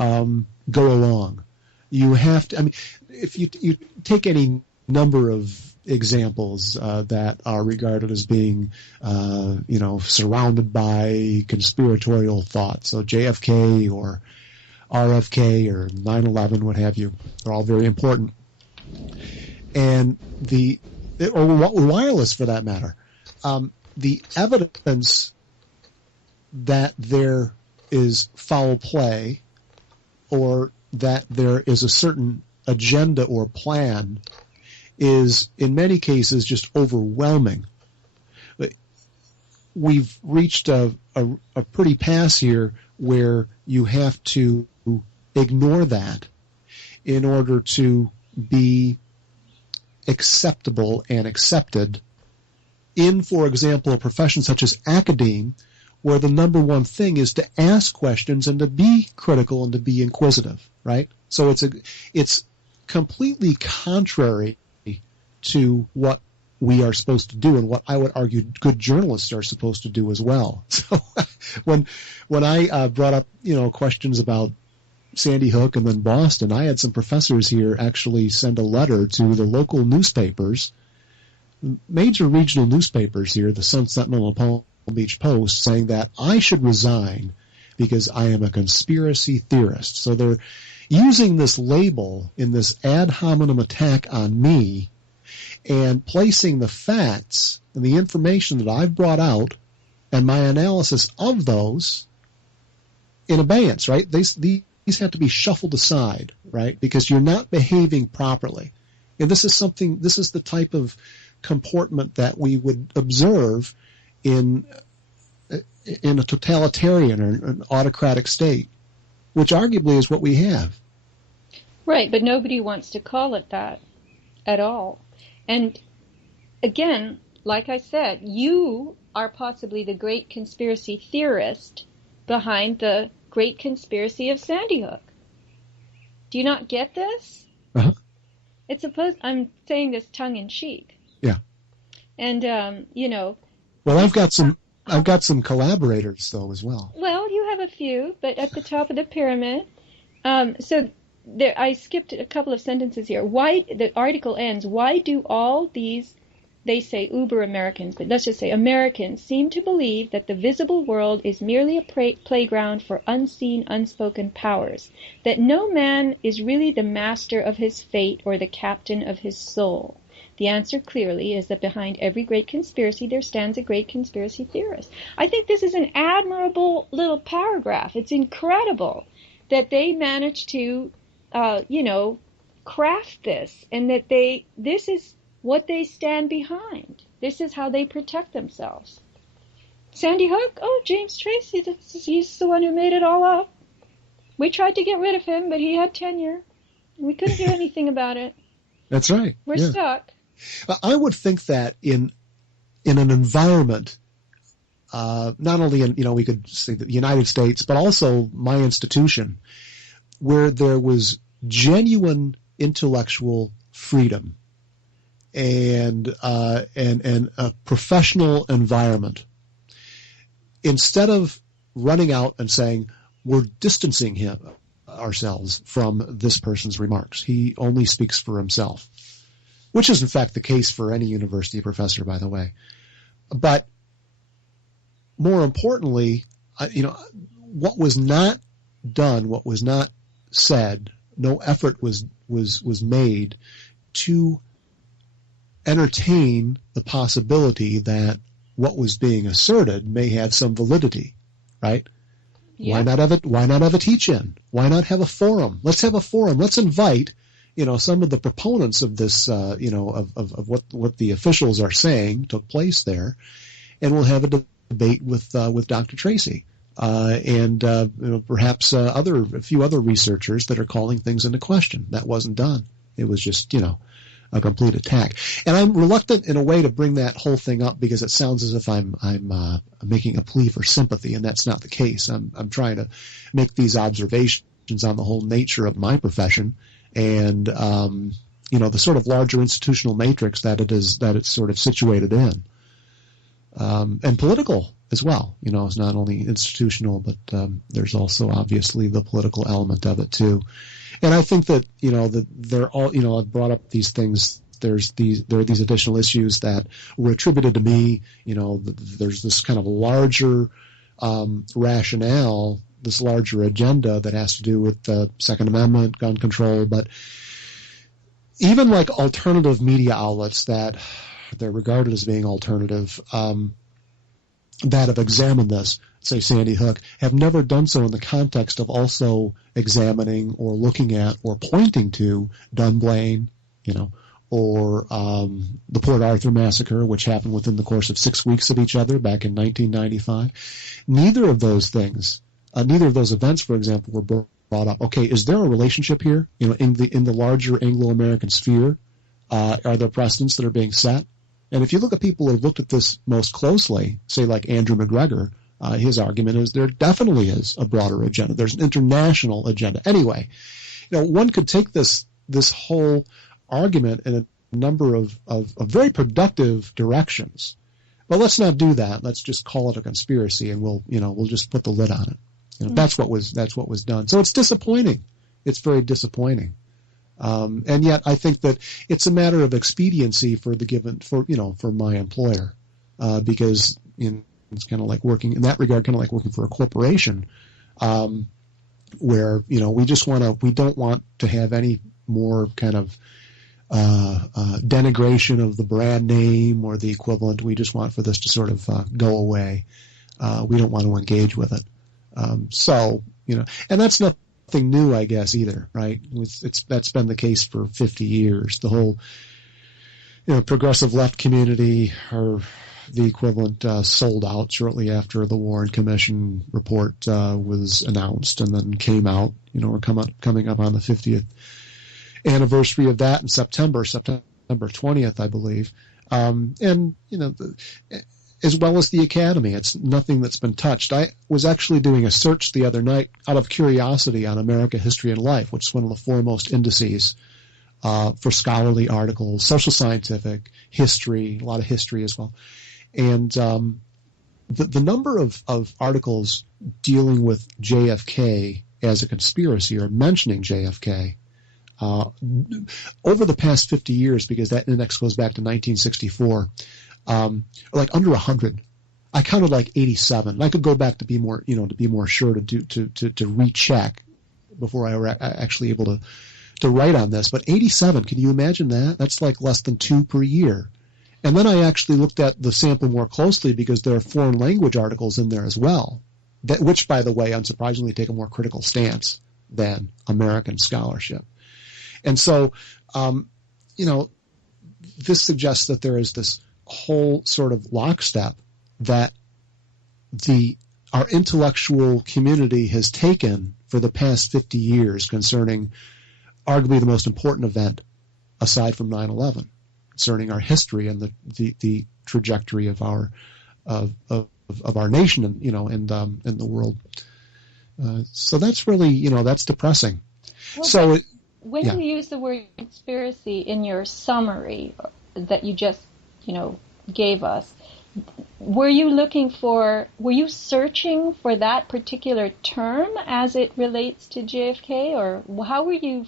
go along. You have to, if you take any number of examples that are regarded as being, surrounded by conspiratorial thought, so JFK or RFK or 9/11, what have you, they're all very important. And or wireless for that matter. The evidence that there is foul play or that there is a certain agenda or plan is in many cases just overwhelming. We've reached a pretty pass here where you have to ignore that in order to be acceptable and accepted in, for example, a profession such as academe, where the number one thing is to ask questions and to be critical and to be inquisitive, right? So it's completely contrary to what we are supposed to do and what I would argue good journalists are supposed to do as well. So when I brought up, questions about Sandy Hook and then Boston, I had some professors here actually send a letter to the local newspapers, major regional newspapers here, the Sun Sentinel and Palm Beach Post, saying that I should resign because I am a conspiracy theorist. So they're using this label in this ad hominem attack on me and placing the facts and the information that I've brought out and my analysis of those in abeyance, right? These have to be shuffled aside, right? Because you're not behaving properly. And this is the type of comportment that we would observe in a totalitarian or an autocratic state, which arguably is what we have. Right, but nobody wants to call it that at all. And again, like I said, you are possibly the great conspiracy theorist behind the great conspiracy of Sandy Hook. Do you not get this? Uh-huh. I'm saying this tongue in cheek. Yeah. And Well, I've got some collaborators though as well. Well, you have a few, but at the top of the pyramid. I skipped a couple of sentences here. Why the article ends? Why do all these, they say uber Americans, but let's just say Americans, seem to believe that the visible world is merely a playground for unseen, unspoken powers? That no man is really the master of his fate or the captain of his soul? The answer clearly is that behind every great conspiracy there stands a great conspiracy theorist. I think this is an admirable little paragraph. It's incredible that they managed to, craft this, and that this is what they stand behind. This is how they protect themselves. Sandy Hook? Oh, James Tracy, he's the one who made it all up. We tried to get rid of him, but he had tenure. We couldn't do anything about it. That's right. We're stuck. I would think that in an environment, not only in, we could say the United States, but also my institution, where there was genuine intellectual freedom and a professional environment, instead of running out and saying we're distancing ourselves from this person's remarks, he only speaks for himself, which is in fact the case for any university professor, by the way. But more importantly, what was not done, what was not said, no effort was made to entertain the possibility that what was being asserted may have some validity, right? Yeah. Why not have a teach-in? Why not have a forum? Let's have a forum. Let's invite, some of the proponents of this, of what the officials are saying took place there, and we'll have a debate with Dr. Tracy. And perhaps a few other researchers that are calling things into question. That wasn't done. It was just, a complete attack. And I'm reluctant in a way to bring that whole thing up because it sounds as if I'm making a plea for sympathy, and that's not the case. I'm trying to make these observations on the whole nature of my profession and, the sort of larger institutional matrix that it's sort of situated in. And political as well. It's not only institutional, but there's also obviously the political element of it too. And I think that that they're all I've brought up these things. There are these additional issues that were attributed to me. There's this kind of larger rationale, this larger agenda that has to do with the Second Amendment, gun control, but even like alternative media outlets that they're regarded as being alternative. that have examined this, say Sandy Hook, have never done so in the context of also examining or looking at or pointing to Dunblane, or the Port Arthur massacre, which happened within the course of 6 weeks of each other back in 1995. Neither of those events, for example, were brought up. Okay, is there a relationship here? In the larger Anglo-American sphere, are there precedents that are being set? And if you look at people who have looked at this most closely, say like Andrew McGregor, his argument is there definitely is a broader agenda. There's an international agenda. Anyway, one could take this whole argument in a number of very productive directions. But let's not do that. Let's just call it a conspiracy, and we'll just put the lid on it. That's what was done. So it's disappointing. It's very disappointing. And yet I think that it's a matter of expediency for my employer, because it's kind of like working in that regard, kind of like working for a corporation, where, we don't want to have any more kind of, denigration of the brand name or the equivalent. We just want for this to sort of, go away. We don't want to engage with it. And that's nothing new, I guess, either, right? That's been the case for 50 years. The whole, progressive left community, or the equivalent, sold out shortly after the Warren Commission report was announced, and then came out. We're coming up on the 50th anniversary of that in September 20th, I believe. As well as the Academy. It's nothing that's been touched. I was actually doing a search the other night out of curiosity on America History and Life, which is one of the foremost indices for scholarly articles, social scientific, history, a lot of history as well. And the number of articles dealing with JFK as a conspiracy or mentioning JFK over the past 50 years, because that index goes back to 1964, like under 100. I counted like 87. I could go back to be more, sure to recheck before I were actually able to write on this. But 87, can you imagine that? That's like less than 2 per year. And then I actually looked at the sample more closely, because there are foreign language articles in there as well, which, by the way, unsurprisingly take a more critical stance than American scholarship. And so, this suggests that there is this whole sort of lockstep that our intellectual community has taken for the past 50 years concerning arguably the most important event aside from 9/11, concerning our history and the trajectory of our nation and the world. So that's really, that's depressing. Well, when you use the word conspiracy in your summary that you just gave us, were you searching for that particular term as it relates to JFK, or how were you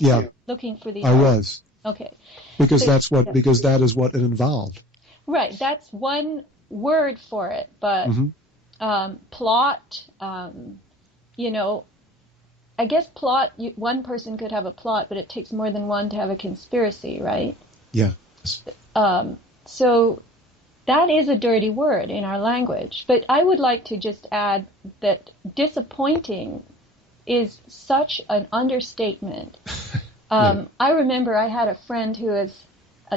looking for these? I was. Okay. Because that is what it involved. Right. That's one word for it, but plot, I guess plot, one person could have a plot, but it takes more than one to have a conspiracy, right? Yes. So that is a dirty word in our language. But I would like to just add that disappointing is such an understatement. I remember I had a friend who was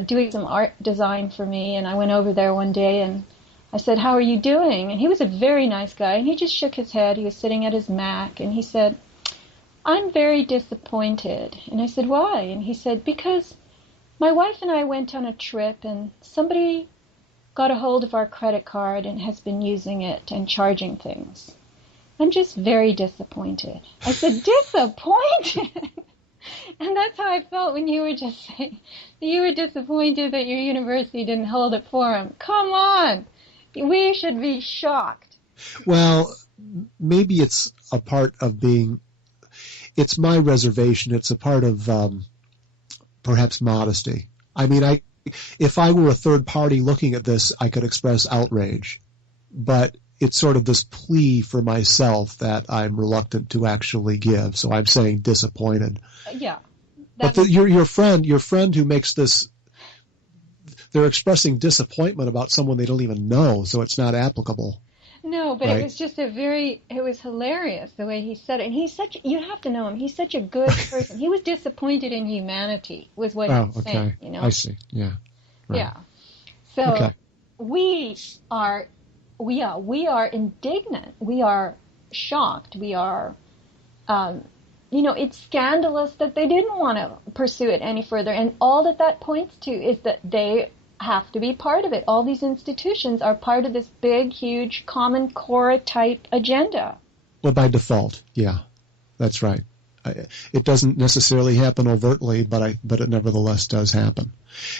doing some art design for me, and I went over there one day and I said, "How are you doing?" And he was a very nice guy, and he just shook his head. He was sitting at his Mac, and he said, "I'm very disappointed." And I said, "Why?" And he said, "Because my wife and I went on a trip, and somebody got a hold of our credit card and has been using it and charging things. I'm just very disappointed." I said, "Disappointed?" And that's how I felt when you were just saying that you were disappointed that your university didn't hold a forum. Come on! We should be shocked. Well, maybe it's a part of it's my reservation. It's a part of perhaps modesty. I mean, if I were a third party looking at this, I could express outrage. But it's sort of this plea for myself that I'm reluctant to actually give. So I'm saying disappointed. Yeah. But your friend who makes this, they're expressing disappointment about someone they don't even know, so it's not applicable. No, but right? it was just it was hilarious the way he said it. And you have to know him. He's such a good person. He was disappointed in humanity, was what he Oh, was okay. saying, you know? I see. Yeah. Right. Yeah. So Okay. we are, we are indignant. We are shocked. We are, it's scandalous that they didn't want to pursue it any further. And all that points to is that they have to be part of it. All these institutions are part of this big, huge, common core type agenda. Well, by default, yeah, that's right. It doesn't necessarily happen overtly, but it nevertheless does happen.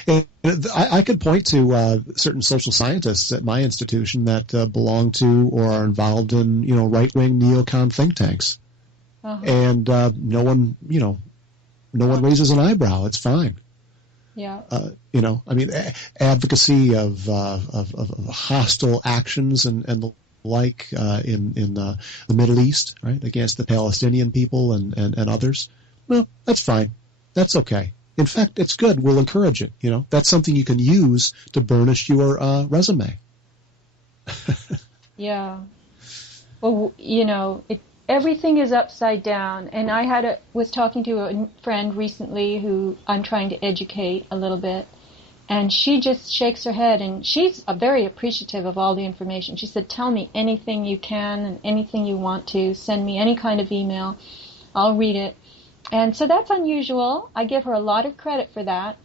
And I could point to certain social scientists at my institution that belong to or are involved in right-wing neocon think tanks, and no one raises an eyebrow. It's fine. Yeah. Advocacy of hostile actions and the like in the Middle East, right, against the Palestinian people and others. Well, that's fine. That's okay. In fact, it's good. We'll encourage it. That's something you can use to burnish your resume. Yeah. Well, everything is upside down. And I was talking to a friend recently who I'm trying to educate a little bit. And she just shakes her head, and she's very appreciative of all the information. She said, tell me anything you can and anything you want to. Send me any kind of email. I'll read it. And so that's unusual. I give her a lot of credit for that.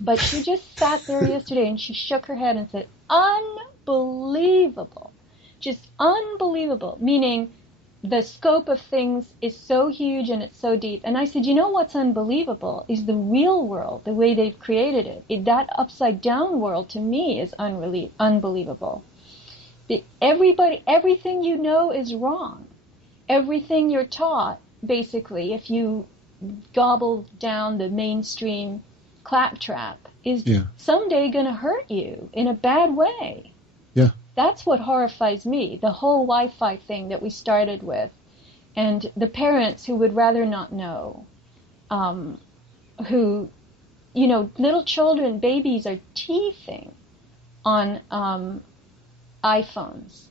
But she just sat there yesterday, and she shook her head and said, unbelievable. Just unbelievable, meaning the scope of things is so huge and it's so deep. And I said, what's unbelievable is the real world, the way they've created it. That upside down world to me is unbelievable. Everything you know is wrong. Everything you're taught, basically, if you gobble down the mainstream claptrap, is someday going to hurt you in a bad way. Yeah. That's what horrifies me, the whole Wi-Fi thing that we started with, and the parents who would rather not know, who, little children, babies are teething on iPhones.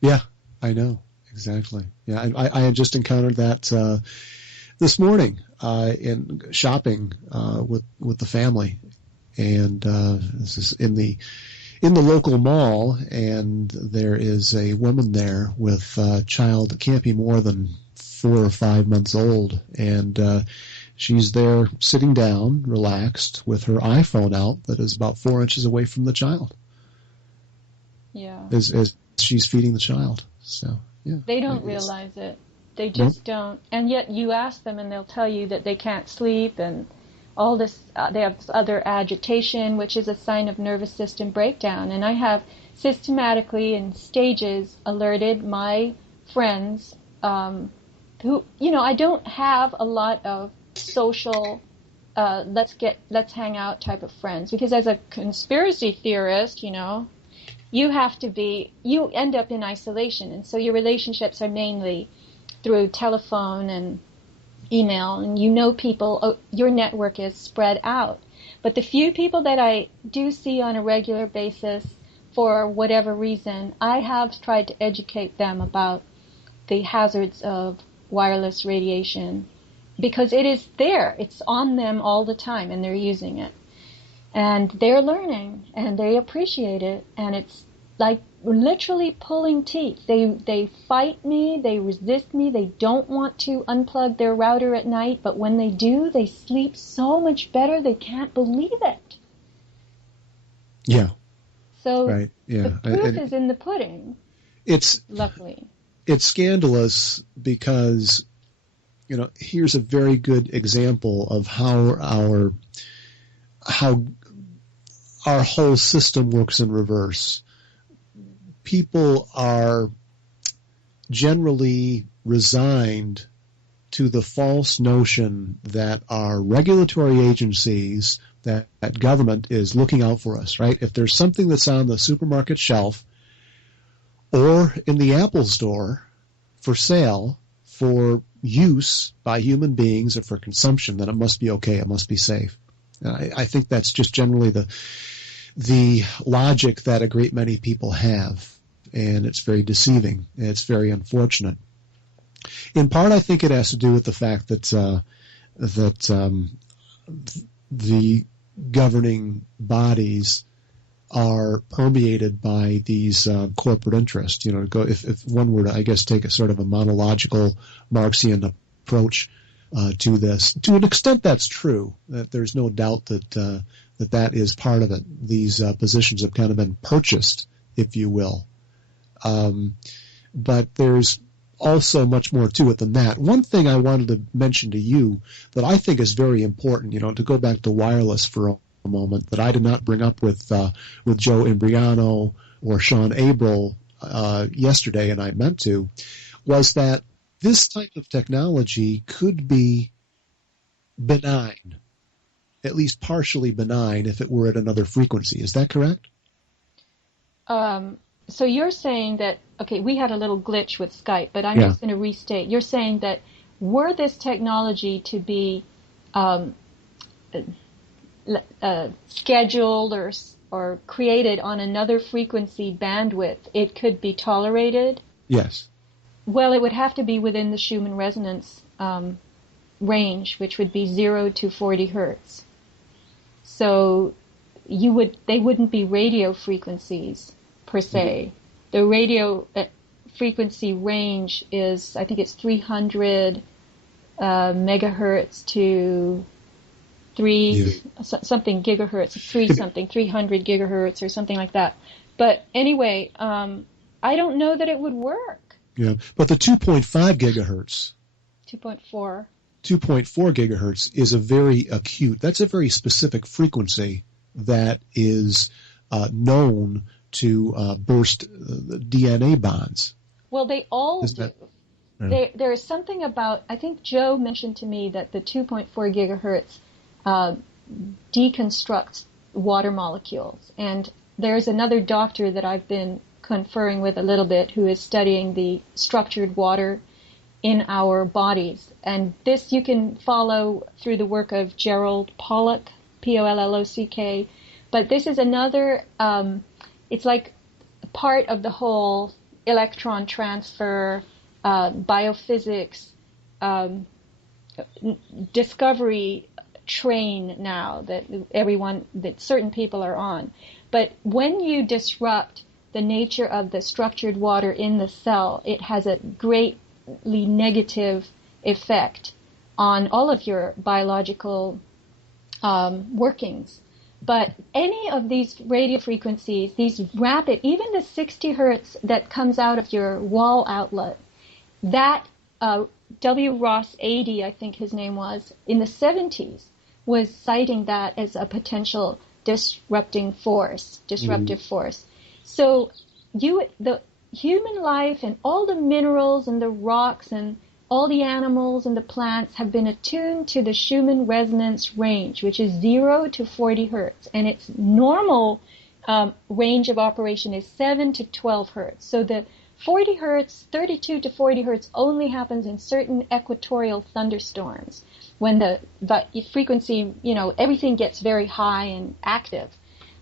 Yeah, I know, exactly. Yeah, I had just encountered that this morning in shopping with the family, and this is in the local mall, and there is a woman there with a child that can't be more than 4 or 5 months old, and she's there sitting down, relaxed, with her iPhone out that is about 4 inches away from the child. Yeah. As she's feeding the child. So, yeah. They don't realize it. They just don't. And yet you ask them and they'll tell you that they can't sleep and all this, they have other agitation, which is a sign of nervous system breakdown. And I have systematically in stages alerted my friends who, I don't have a lot of social, let's hang out type of friends. Because as a conspiracy theorist, you end up in isolation. And so your relationships are mainly through telephone and email, and people, your network is spread out. But the few people that I do see on a regular basis, for whatever reason, I have tried to educate them about the hazards of wireless radiation, because it is there. It's on them all the time, and they're using it. And they're learning, and they appreciate it, and it's like literally pulling teeth. They fight me, they resist me, they don't want to unplug their router at night, but when they do, they sleep so much better, they can't believe it. Yeah. So right. Yeah. the proof is in the pudding. Luckily. It's scandalous because, here's a very good example of how our whole system works in reverse. People are generally resigned to the false notion that our regulatory agencies, that government is looking out for us, right? If there's something that's on the supermarket shelf or in the Apple store for sale for use by human beings or for consumption, then it must be okay, it must be safe. I think that's just generally the logic that a great many people have. and it's very deceiving. It's very unfortunate. In part, I think it has to do with the fact that the governing bodies are permeated by these corporate interests. If one were to, I guess, take a sort of a monological Marxian approach to this, to an extent, that's true. That there's no doubt that is part of it. These positions have kind of been purchased, if you will. But there's also much more to it than that. One thing I wanted to mention to you that I think is very important, to go back to wireless for a moment, that I did not bring up with Joe Imbriano or Sean Abril yesterday, and I meant to, was that this type of technology could be benign, at least partially benign, if it were at another frequency. Is that correct? So you're saying that, okay, we had a little glitch with Skype, but I'm just going to restate. You're saying that were this technology to be scheduled or created on another frequency bandwidth, it could be tolerated? Yes. Well, it would have to be within the Schumann resonance range, which would be 0 to 40 hertz. So they wouldn't be radio frequencies per se. The radio frequency range is, I think it's 300 megahertz to something gigahertz, 300 gigahertz or something like that. But anyway, I don't know that it would work. Yeah, but the 2.5 gigahertz. 2.4 gigahertz is a very acute, that's a very specific frequency that is known to burst DNA bonds. Well, they all do. There is something about, I think Joe mentioned to me that the 2.4 gigahertz deconstructs water molecules. And there's another doctor that I've been conferring with a little bit who is studying the structured water in our bodies. And this you can follow through the work of Gerald Pollack, Pollock. But this is another, it's like part of the whole electron transfer, biophysics, discovery train now that certain people are on. But when you disrupt the nature of the structured water in the cell, it has a greatly negative effect on all of your biological workings. But any of these radio frequencies, these rapid, even the 60 hertz that comes out of your wall outlet, that W. Ross 80, I think his name was, in the 70s, was citing that as a potential disruptive force. So the human life and all the minerals and the rocks and all the animals and the plants have been attuned to the Schumann resonance range, which is 0 to 40 hertz. And its normal range of operation is 7 to 12 hertz. So the 40 hertz, 32 to 40 hertz only happens in certain equatorial thunderstorms when the frequency, everything gets very high and active.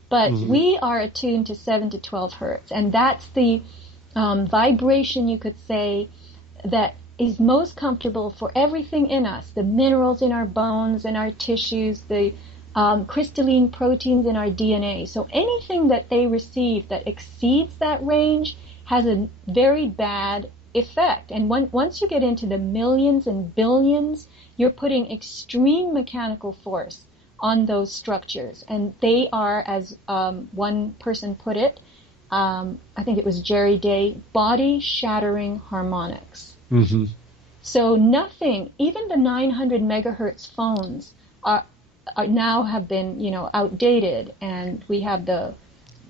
But we are attuned to 7 to 12 hertz. And that's the vibration, you could say, that is most comfortable for everything in us, the minerals in our bones and our tissues, the crystalline proteins in our DNA. So anything that they receive that exceeds that range has a very bad effect. And once you get into the millions and billions, you're putting extreme mechanical force on those structures. And they are, as one person put it, I think it was Jerry Day, body-shattering harmonics. Mm-hmm. So nothing, even the 900 megahertz phones are now have been, outdated, and we have the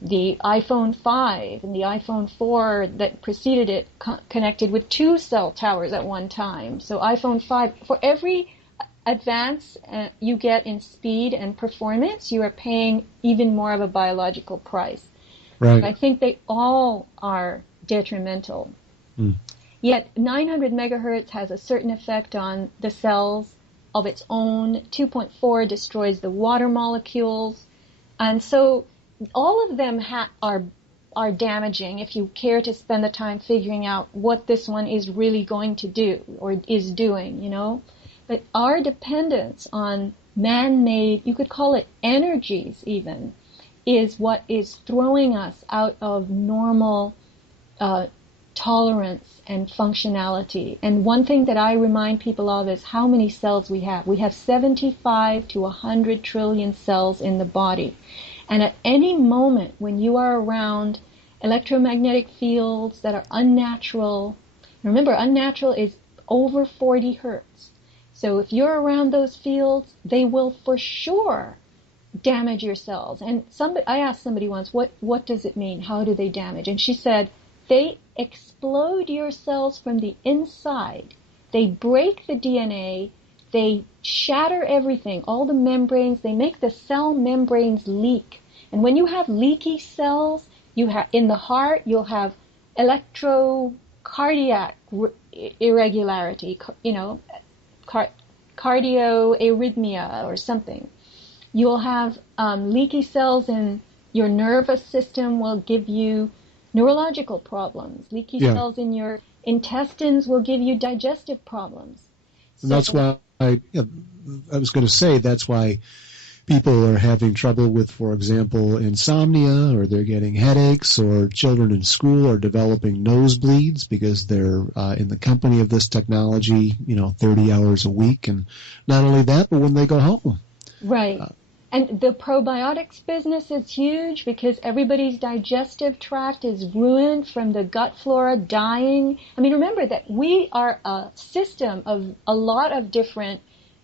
iPhone 5 and the iPhone 4 that preceded it connected with 2 cell towers at one time. So iPhone 5, for every advance you get in speed and performance, you are paying even more of a biological price. Right. I think they all are detrimental. Mm. Yet 900 megahertz has a certain effect on the cells of its own. 2.4 destroys the water molecules. And so all of them are are damaging if you care to spend the time figuring out what this one is really going to do or is doing, you know. But our dependence on man-made, you could call it energies even, is what is throwing us out of normal tolerance and functionality. And one thing that I remind people of is how many cells we have. We have 75 to 100 trillion cells in the body. And at any moment when you are around electromagnetic fields that are unnatural, remember, unnatural is over 40 hertz. So if you're around those fields, they will for sure damage your cells. And I asked somebody once, what does it mean? How do they damage? And she said, they explode your cells from the inside. They break the DNA. They shatter everything, all the membranes. They make the cell membranes leak. And when you have leaky cells, in the heart, you'll have electrocardiac irregularity, you know, cardioarrhythmia or something. You'll have leaky cells in your nervous system will give you neurological problems. Leaky cells in your intestines will give you digestive problems. And that's why I was going to say that's why people are having trouble with, for example, insomnia, or they're getting headaches, or children in school are developing nosebleeds because they're in the company of this technology, 30 hours a week. And not only that, but when they go home. Right. And the probiotics business is huge because everybody's digestive tract is ruined from the gut flora dying. I mean, remember that we are a system of a lot of different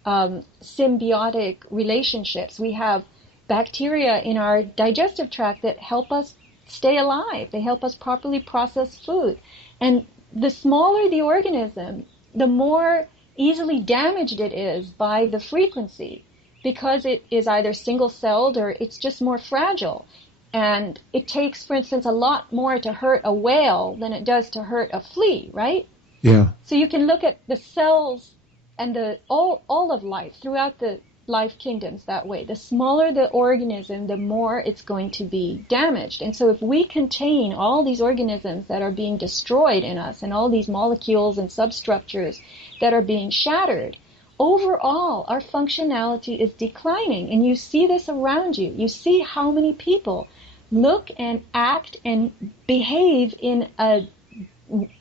symbiotic relationships. We have bacteria in our digestive tract that help us stay alive. They help us properly process food. And the smaller the organism, the more easily damaged it is by the frequency, because it is either single-celled or it's just more fragile. And it takes, for instance, a lot more to hurt a whale than it does to hurt a flea, right? Yeah. So you can look at the cells and all of life throughout the life kingdoms that way. The smaller the organism, the more it's going to be damaged. And so if we contain all these organisms that are being destroyed in us and all these molecules and substructures that are being shattered, overall, our functionality is declining, and you see this around you. You see how many people look and act and behave in a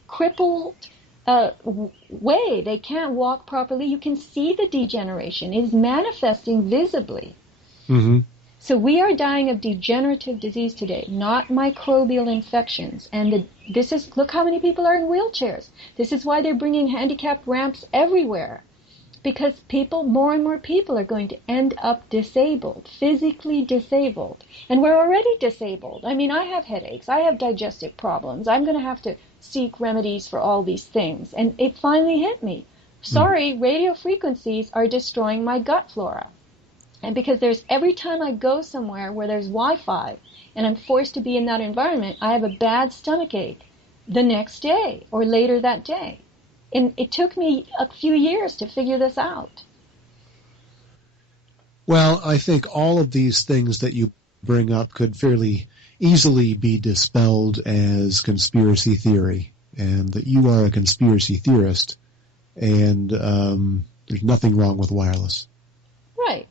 crippled way. They can't walk properly. You can see the degeneration. It is manifesting visibly. Mm-hmm. So we are dying of degenerative disease today, not microbial infections. And look how many people are in wheelchairs. This is why they're bringing handicapped ramps everywhere. Because more and more people are going to end up disabled, physically disabled. And we're already disabled. I mean, I have headaches. I have digestive problems. I'm going to have to seek remedies for all these things. And it finally hit me. Sorry, radio frequencies are destroying my gut flora. And because every time I go somewhere where there's Wi-Fi and I'm forced to be in that environment, I have a bad stomachache the next day or later that day. And it took me a few years to figure this out. Well, I think all of these things that you bring up could fairly easily be dispelled as conspiracy theory, and that you are a conspiracy theorist, and there's nothing wrong with wireless. Right.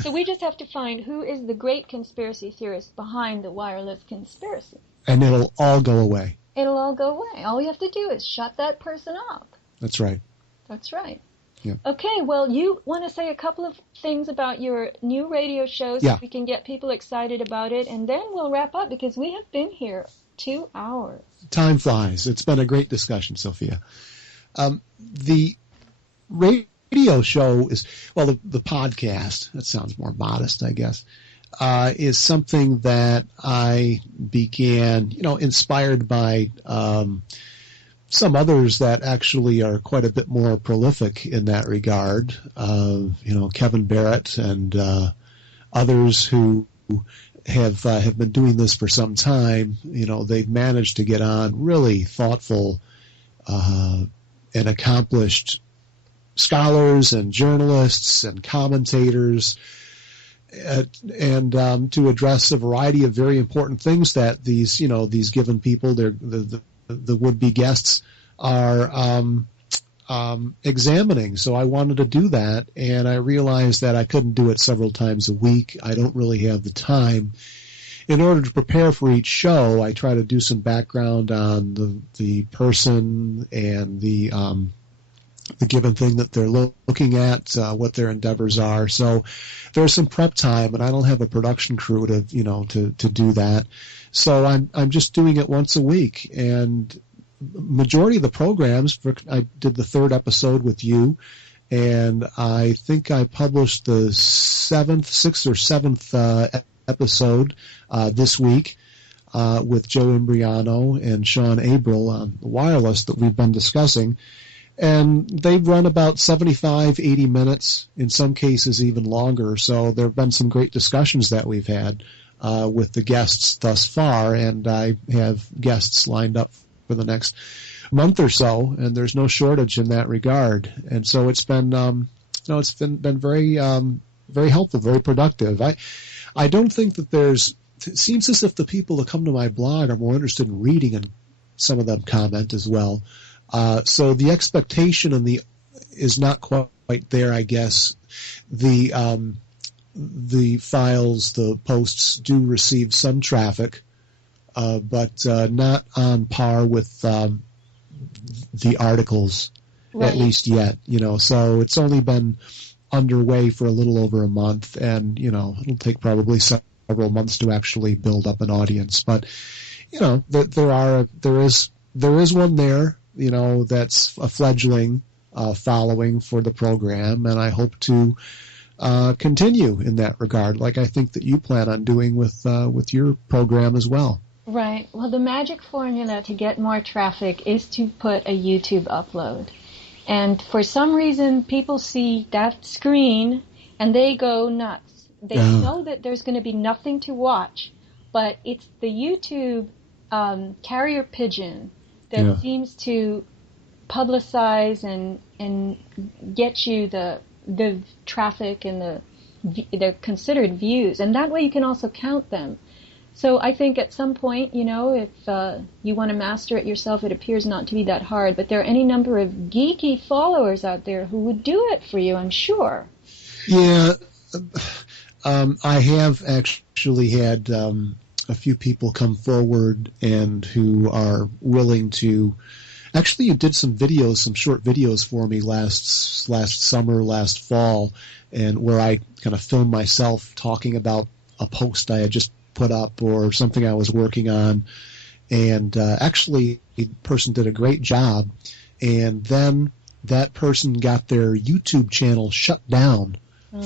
So we just have to find who is the great conspiracy theorist behind the wireless conspiracy. And it'll all go away. It'll all go away. All we have to do is shut that person up. That's right. That's right. Yeah. Okay, well, you want to say a couple of things about your new radio show so we can get people excited about it, and then we'll wrap up because we have been here 2 hours. Time flies. It's been a great discussion, Sophia. The radio show is, well, the podcast, that sounds more modest, I guess, is something that I began, inspired by some others that actually are quite a bit more prolific in that regard. Kevin Barrett and others who have been doing this for some time. They've managed to get on really thoughtful and accomplished scholars and journalists and commentators. and to address a variety of very important things that these given people, the would-be guests, are examining. So I wanted to do that, and I realized that I couldn't do it several times a week. I don't really have the time. In order to prepare for each show, I try to do some background on the person and the given thing that they're looking at, what their endeavors are. So there's some prep time, and I don't have a production crew to do that. So I'm just doing it once a week, and majority of the programs, I did the 3rd episode with you, and I think I published the 6th or 7th episode this week with Joe Imbriano and Sean Abril on the wireless that we've been discussing. And they've run about 75, 80 minutes, in some cases even longer. So there have been some great discussions that we've had with the guests thus far, and I have guests lined up for the next month or so, and there's no shortage in that regard. And so it's been, been very, very helpful, very productive. I don't think that it seems as if the people that come to my blog are more interested in reading, and some of them comment as well. So the expectation is not quite there, I guess. The files, the posts do receive some traffic, but not on par with the articles, right, at least yet. So it's only been underway for a little over a month, and it'll take probably several months to actually build up an audience. But there is one there, that's a fledgling following for the program, and I hope to continue in that regard, like I think that you plan on doing with your program as well. Right. Well, the magic formula to get more traffic is to put a YouTube upload. And for some reason, people see that screen and they go nuts. They know that there's going to be nothing to watch, but it's the YouTube carrier pigeon that seems to publicize and get you the traffic and the considered views. And that way you can also count them. So I think at some point, if you want to master it yourself, it appears not to be that hard. But there are any number of geeky followers out there who would do it for you, I'm sure. Yeah, I have actually had a few people come forward and who are willing to. Actually, you did some short videos for me last summer, last fall, and where I kind of filmed myself talking about a post I had just put up or something I was working on, and actually the person did a great job, and then that person got their YouTube channel shut down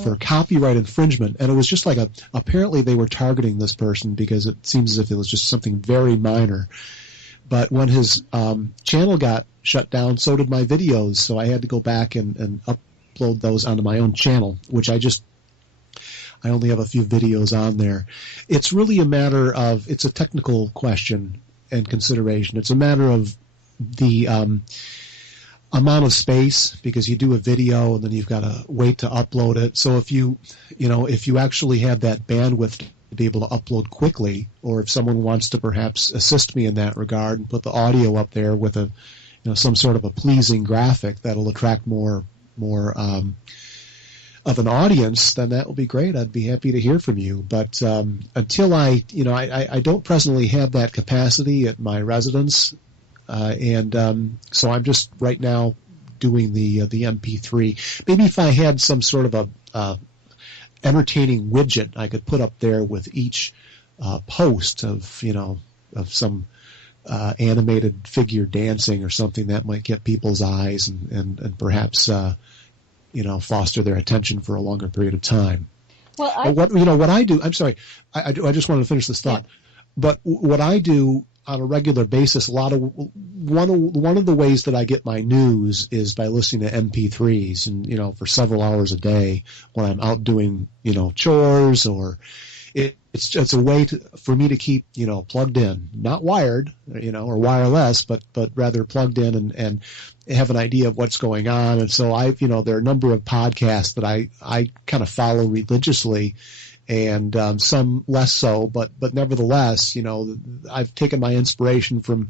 for copyright infringement, and it was just like apparently they were targeting this person because it seems as if it was just something very minor. But when his channel got shut down, so did my videos, so I had to go back and upload those onto my own channel, which I only have a few videos on there. It's really a matter of, it's a technical question and consideration. It's a matter of the amount of space, because you do a video and then you've got to wait to upload it. So if you actually have that bandwidth to be able to upload quickly, or if someone wants to perhaps assist me in that regard and put the audio up there with some sort of a pleasing graphic that'll attract more of an audience, then that will be great. I'd be happy to hear from you. But until I don't presently have that capacity at my residence, and so I'm just right now doing the MP3. Maybe if I had some sort of a entertaining widget I could put up there with each post of some animated figure dancing or something that might get people's eyes and perhaps foster their attention for a longer period of time. Well, what I do, I'm sorry, I just wanted to finish this thought. Yeah. But what I do on a regular basis, one of the ways that I get my news is by listening to MP3s, and for several hours a day when I'm out doing chores, or it's a way for me to keep plugged in, not wired or wireless, but rather plugged in and have an idea of what's going on. And so there are a number of podcasts that I kind of follow religiously, and some less so, but nevertheless, I've taken my inspiration from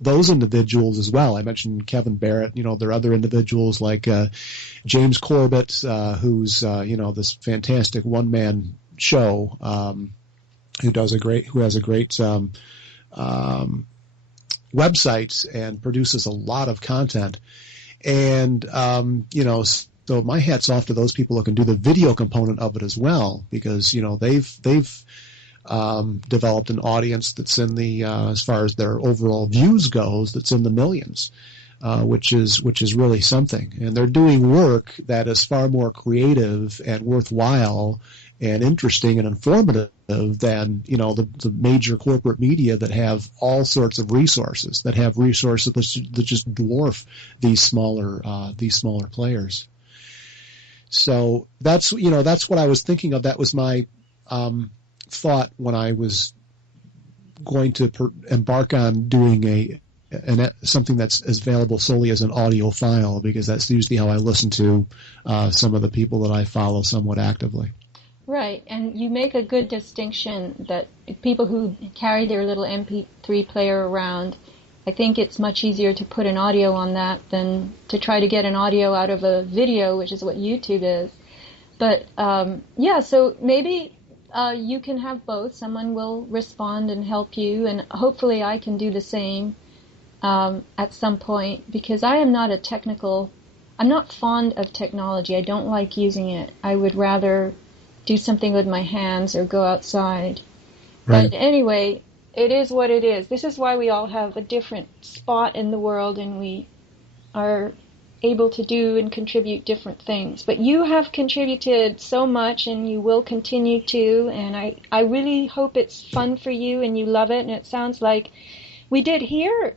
those individuals as well. I mentioned Kevin Barrett. There are other individuals like James Corbett, who's this fantastic one-man show, who has a great website and produces a lot of content. And so my hat's off to those people who can do the video component of it as well, because they've developed an audience that's in the as far as their overall views goes, that's in the millions, which is really something. And they're doing work that is far more creative and worthwhile and interesting and informative than the major corporate media that have all sorts of resources, that just dwarf these smaller players. So that's what I was thinking of. That was my thought when I was going to embark on doing something that's available solely as an audio file, because that's usually how I listen to some of the people that I follow somewhat actively. Right, and you make a good distinction that people who carry their little MP3 player around, I think it's much easier to put an audio on that than to try to get an audio out of a video, which is what YouTube is. But so maybe you can have both. Someone will respond and help you, and hopefully I can do the same at some point, because I'm not fond of technology. I don't like using it. I would rather do something with my hands or go outside. Right. But anyway, it is what it is. This is why we all have a different spot in the world, and we are able to do and contribute different things. But you have contributed so much, and you will continue to, and I really hope it's fun for you and you love it. And it sounds like we did hear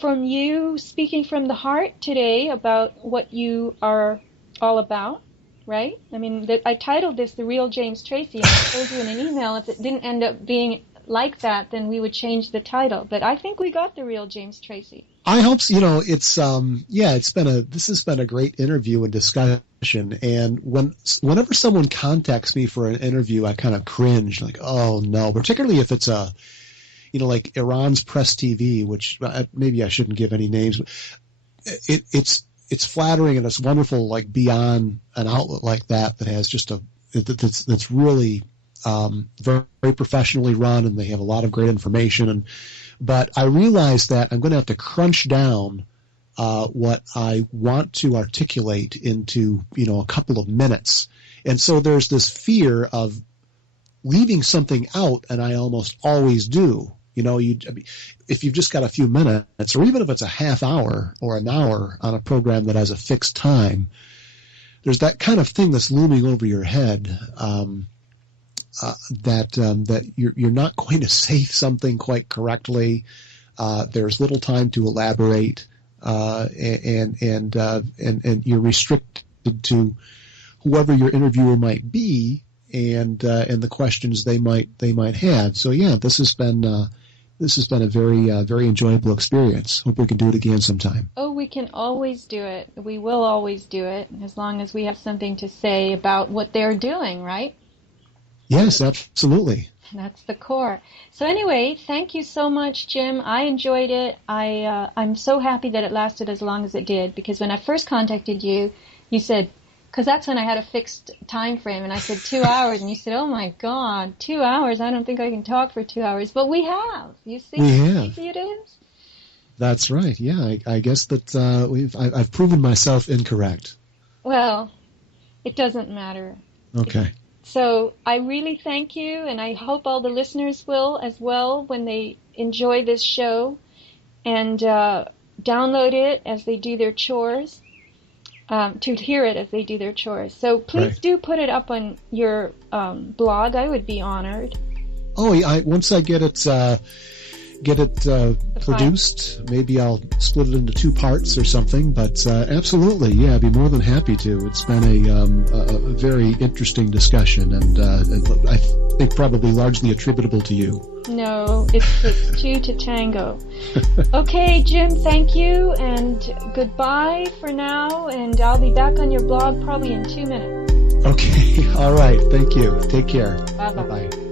from you speaking from the heart today about what you are all about. Right? I mean, I titled this The Real James Tracy, and I told you in an email if it didn't end up being like that, then we would change the title. But I think we got The Real James Tracy. I hope so. This has been a great interview and discussion. And whenever someone contacts me for an interview, I kind of cringe, like, oh no, particularly if it's like Iran's Press TV, which maybe I shouldn't give any names, but it's flattering and it's wonderful, like beyond an outlet like that has just that's really very, very professionally run, and they have a lot of great information. But I realize that I'm going to have to crunch down what I want to articulate into a couple of minutes, and so there's this fear of leaving something out, and I almost always do. If you've just got a few minutes, or even if it's a half hour or an hour on a program that has a fixed time, there's that kind of thing that's looming over your head, that you're not going to say something quite correctly. There's little time to elaborate, and you're restricted to whoever your interviewer might be, and the questions they might have. So yeah, this has been a very very enjoyable experience. Hope we can do it again sometime. Oh, we can always do it. We will always do it, as long as we have something to say about what they're doing, right? Yes, absolutely. That's the core. So anyway, thank you so much, Jim. I enjoyed it. I'm so happy that it lasted as long as it did, because when I first contacted you, you said, because that's when I had a fixed time frame, and I said 2 hours, and you said, oh my God, 2 hours, I don't think I can talk for 2 hours. But we have. You see how easy it is? That's right. Yeah, I guess that I've proven myself incorrect. Well, it doesn't matter. Okay. So I really thank you, and I hope all the listeners will as well when they enjoy this show, and download it as they do their chores, to hear it as they do their chores. So please do put it up on your blog. I would be honored. Oh, yeah, once I get it produced, maybe I'll split it into 2 parts or something, but absolutely, yeah, I'd be more than happy to. It's been a very interesting discussion, and I think probably largely attributable to you. No, it takes 2 to tango. Okay, Jim, thank you, and goodbye for now, and I'll be back on your blog probably in 2 minutes. Okay, all right, thank you. Take care. Bye-bye. Bye-bye.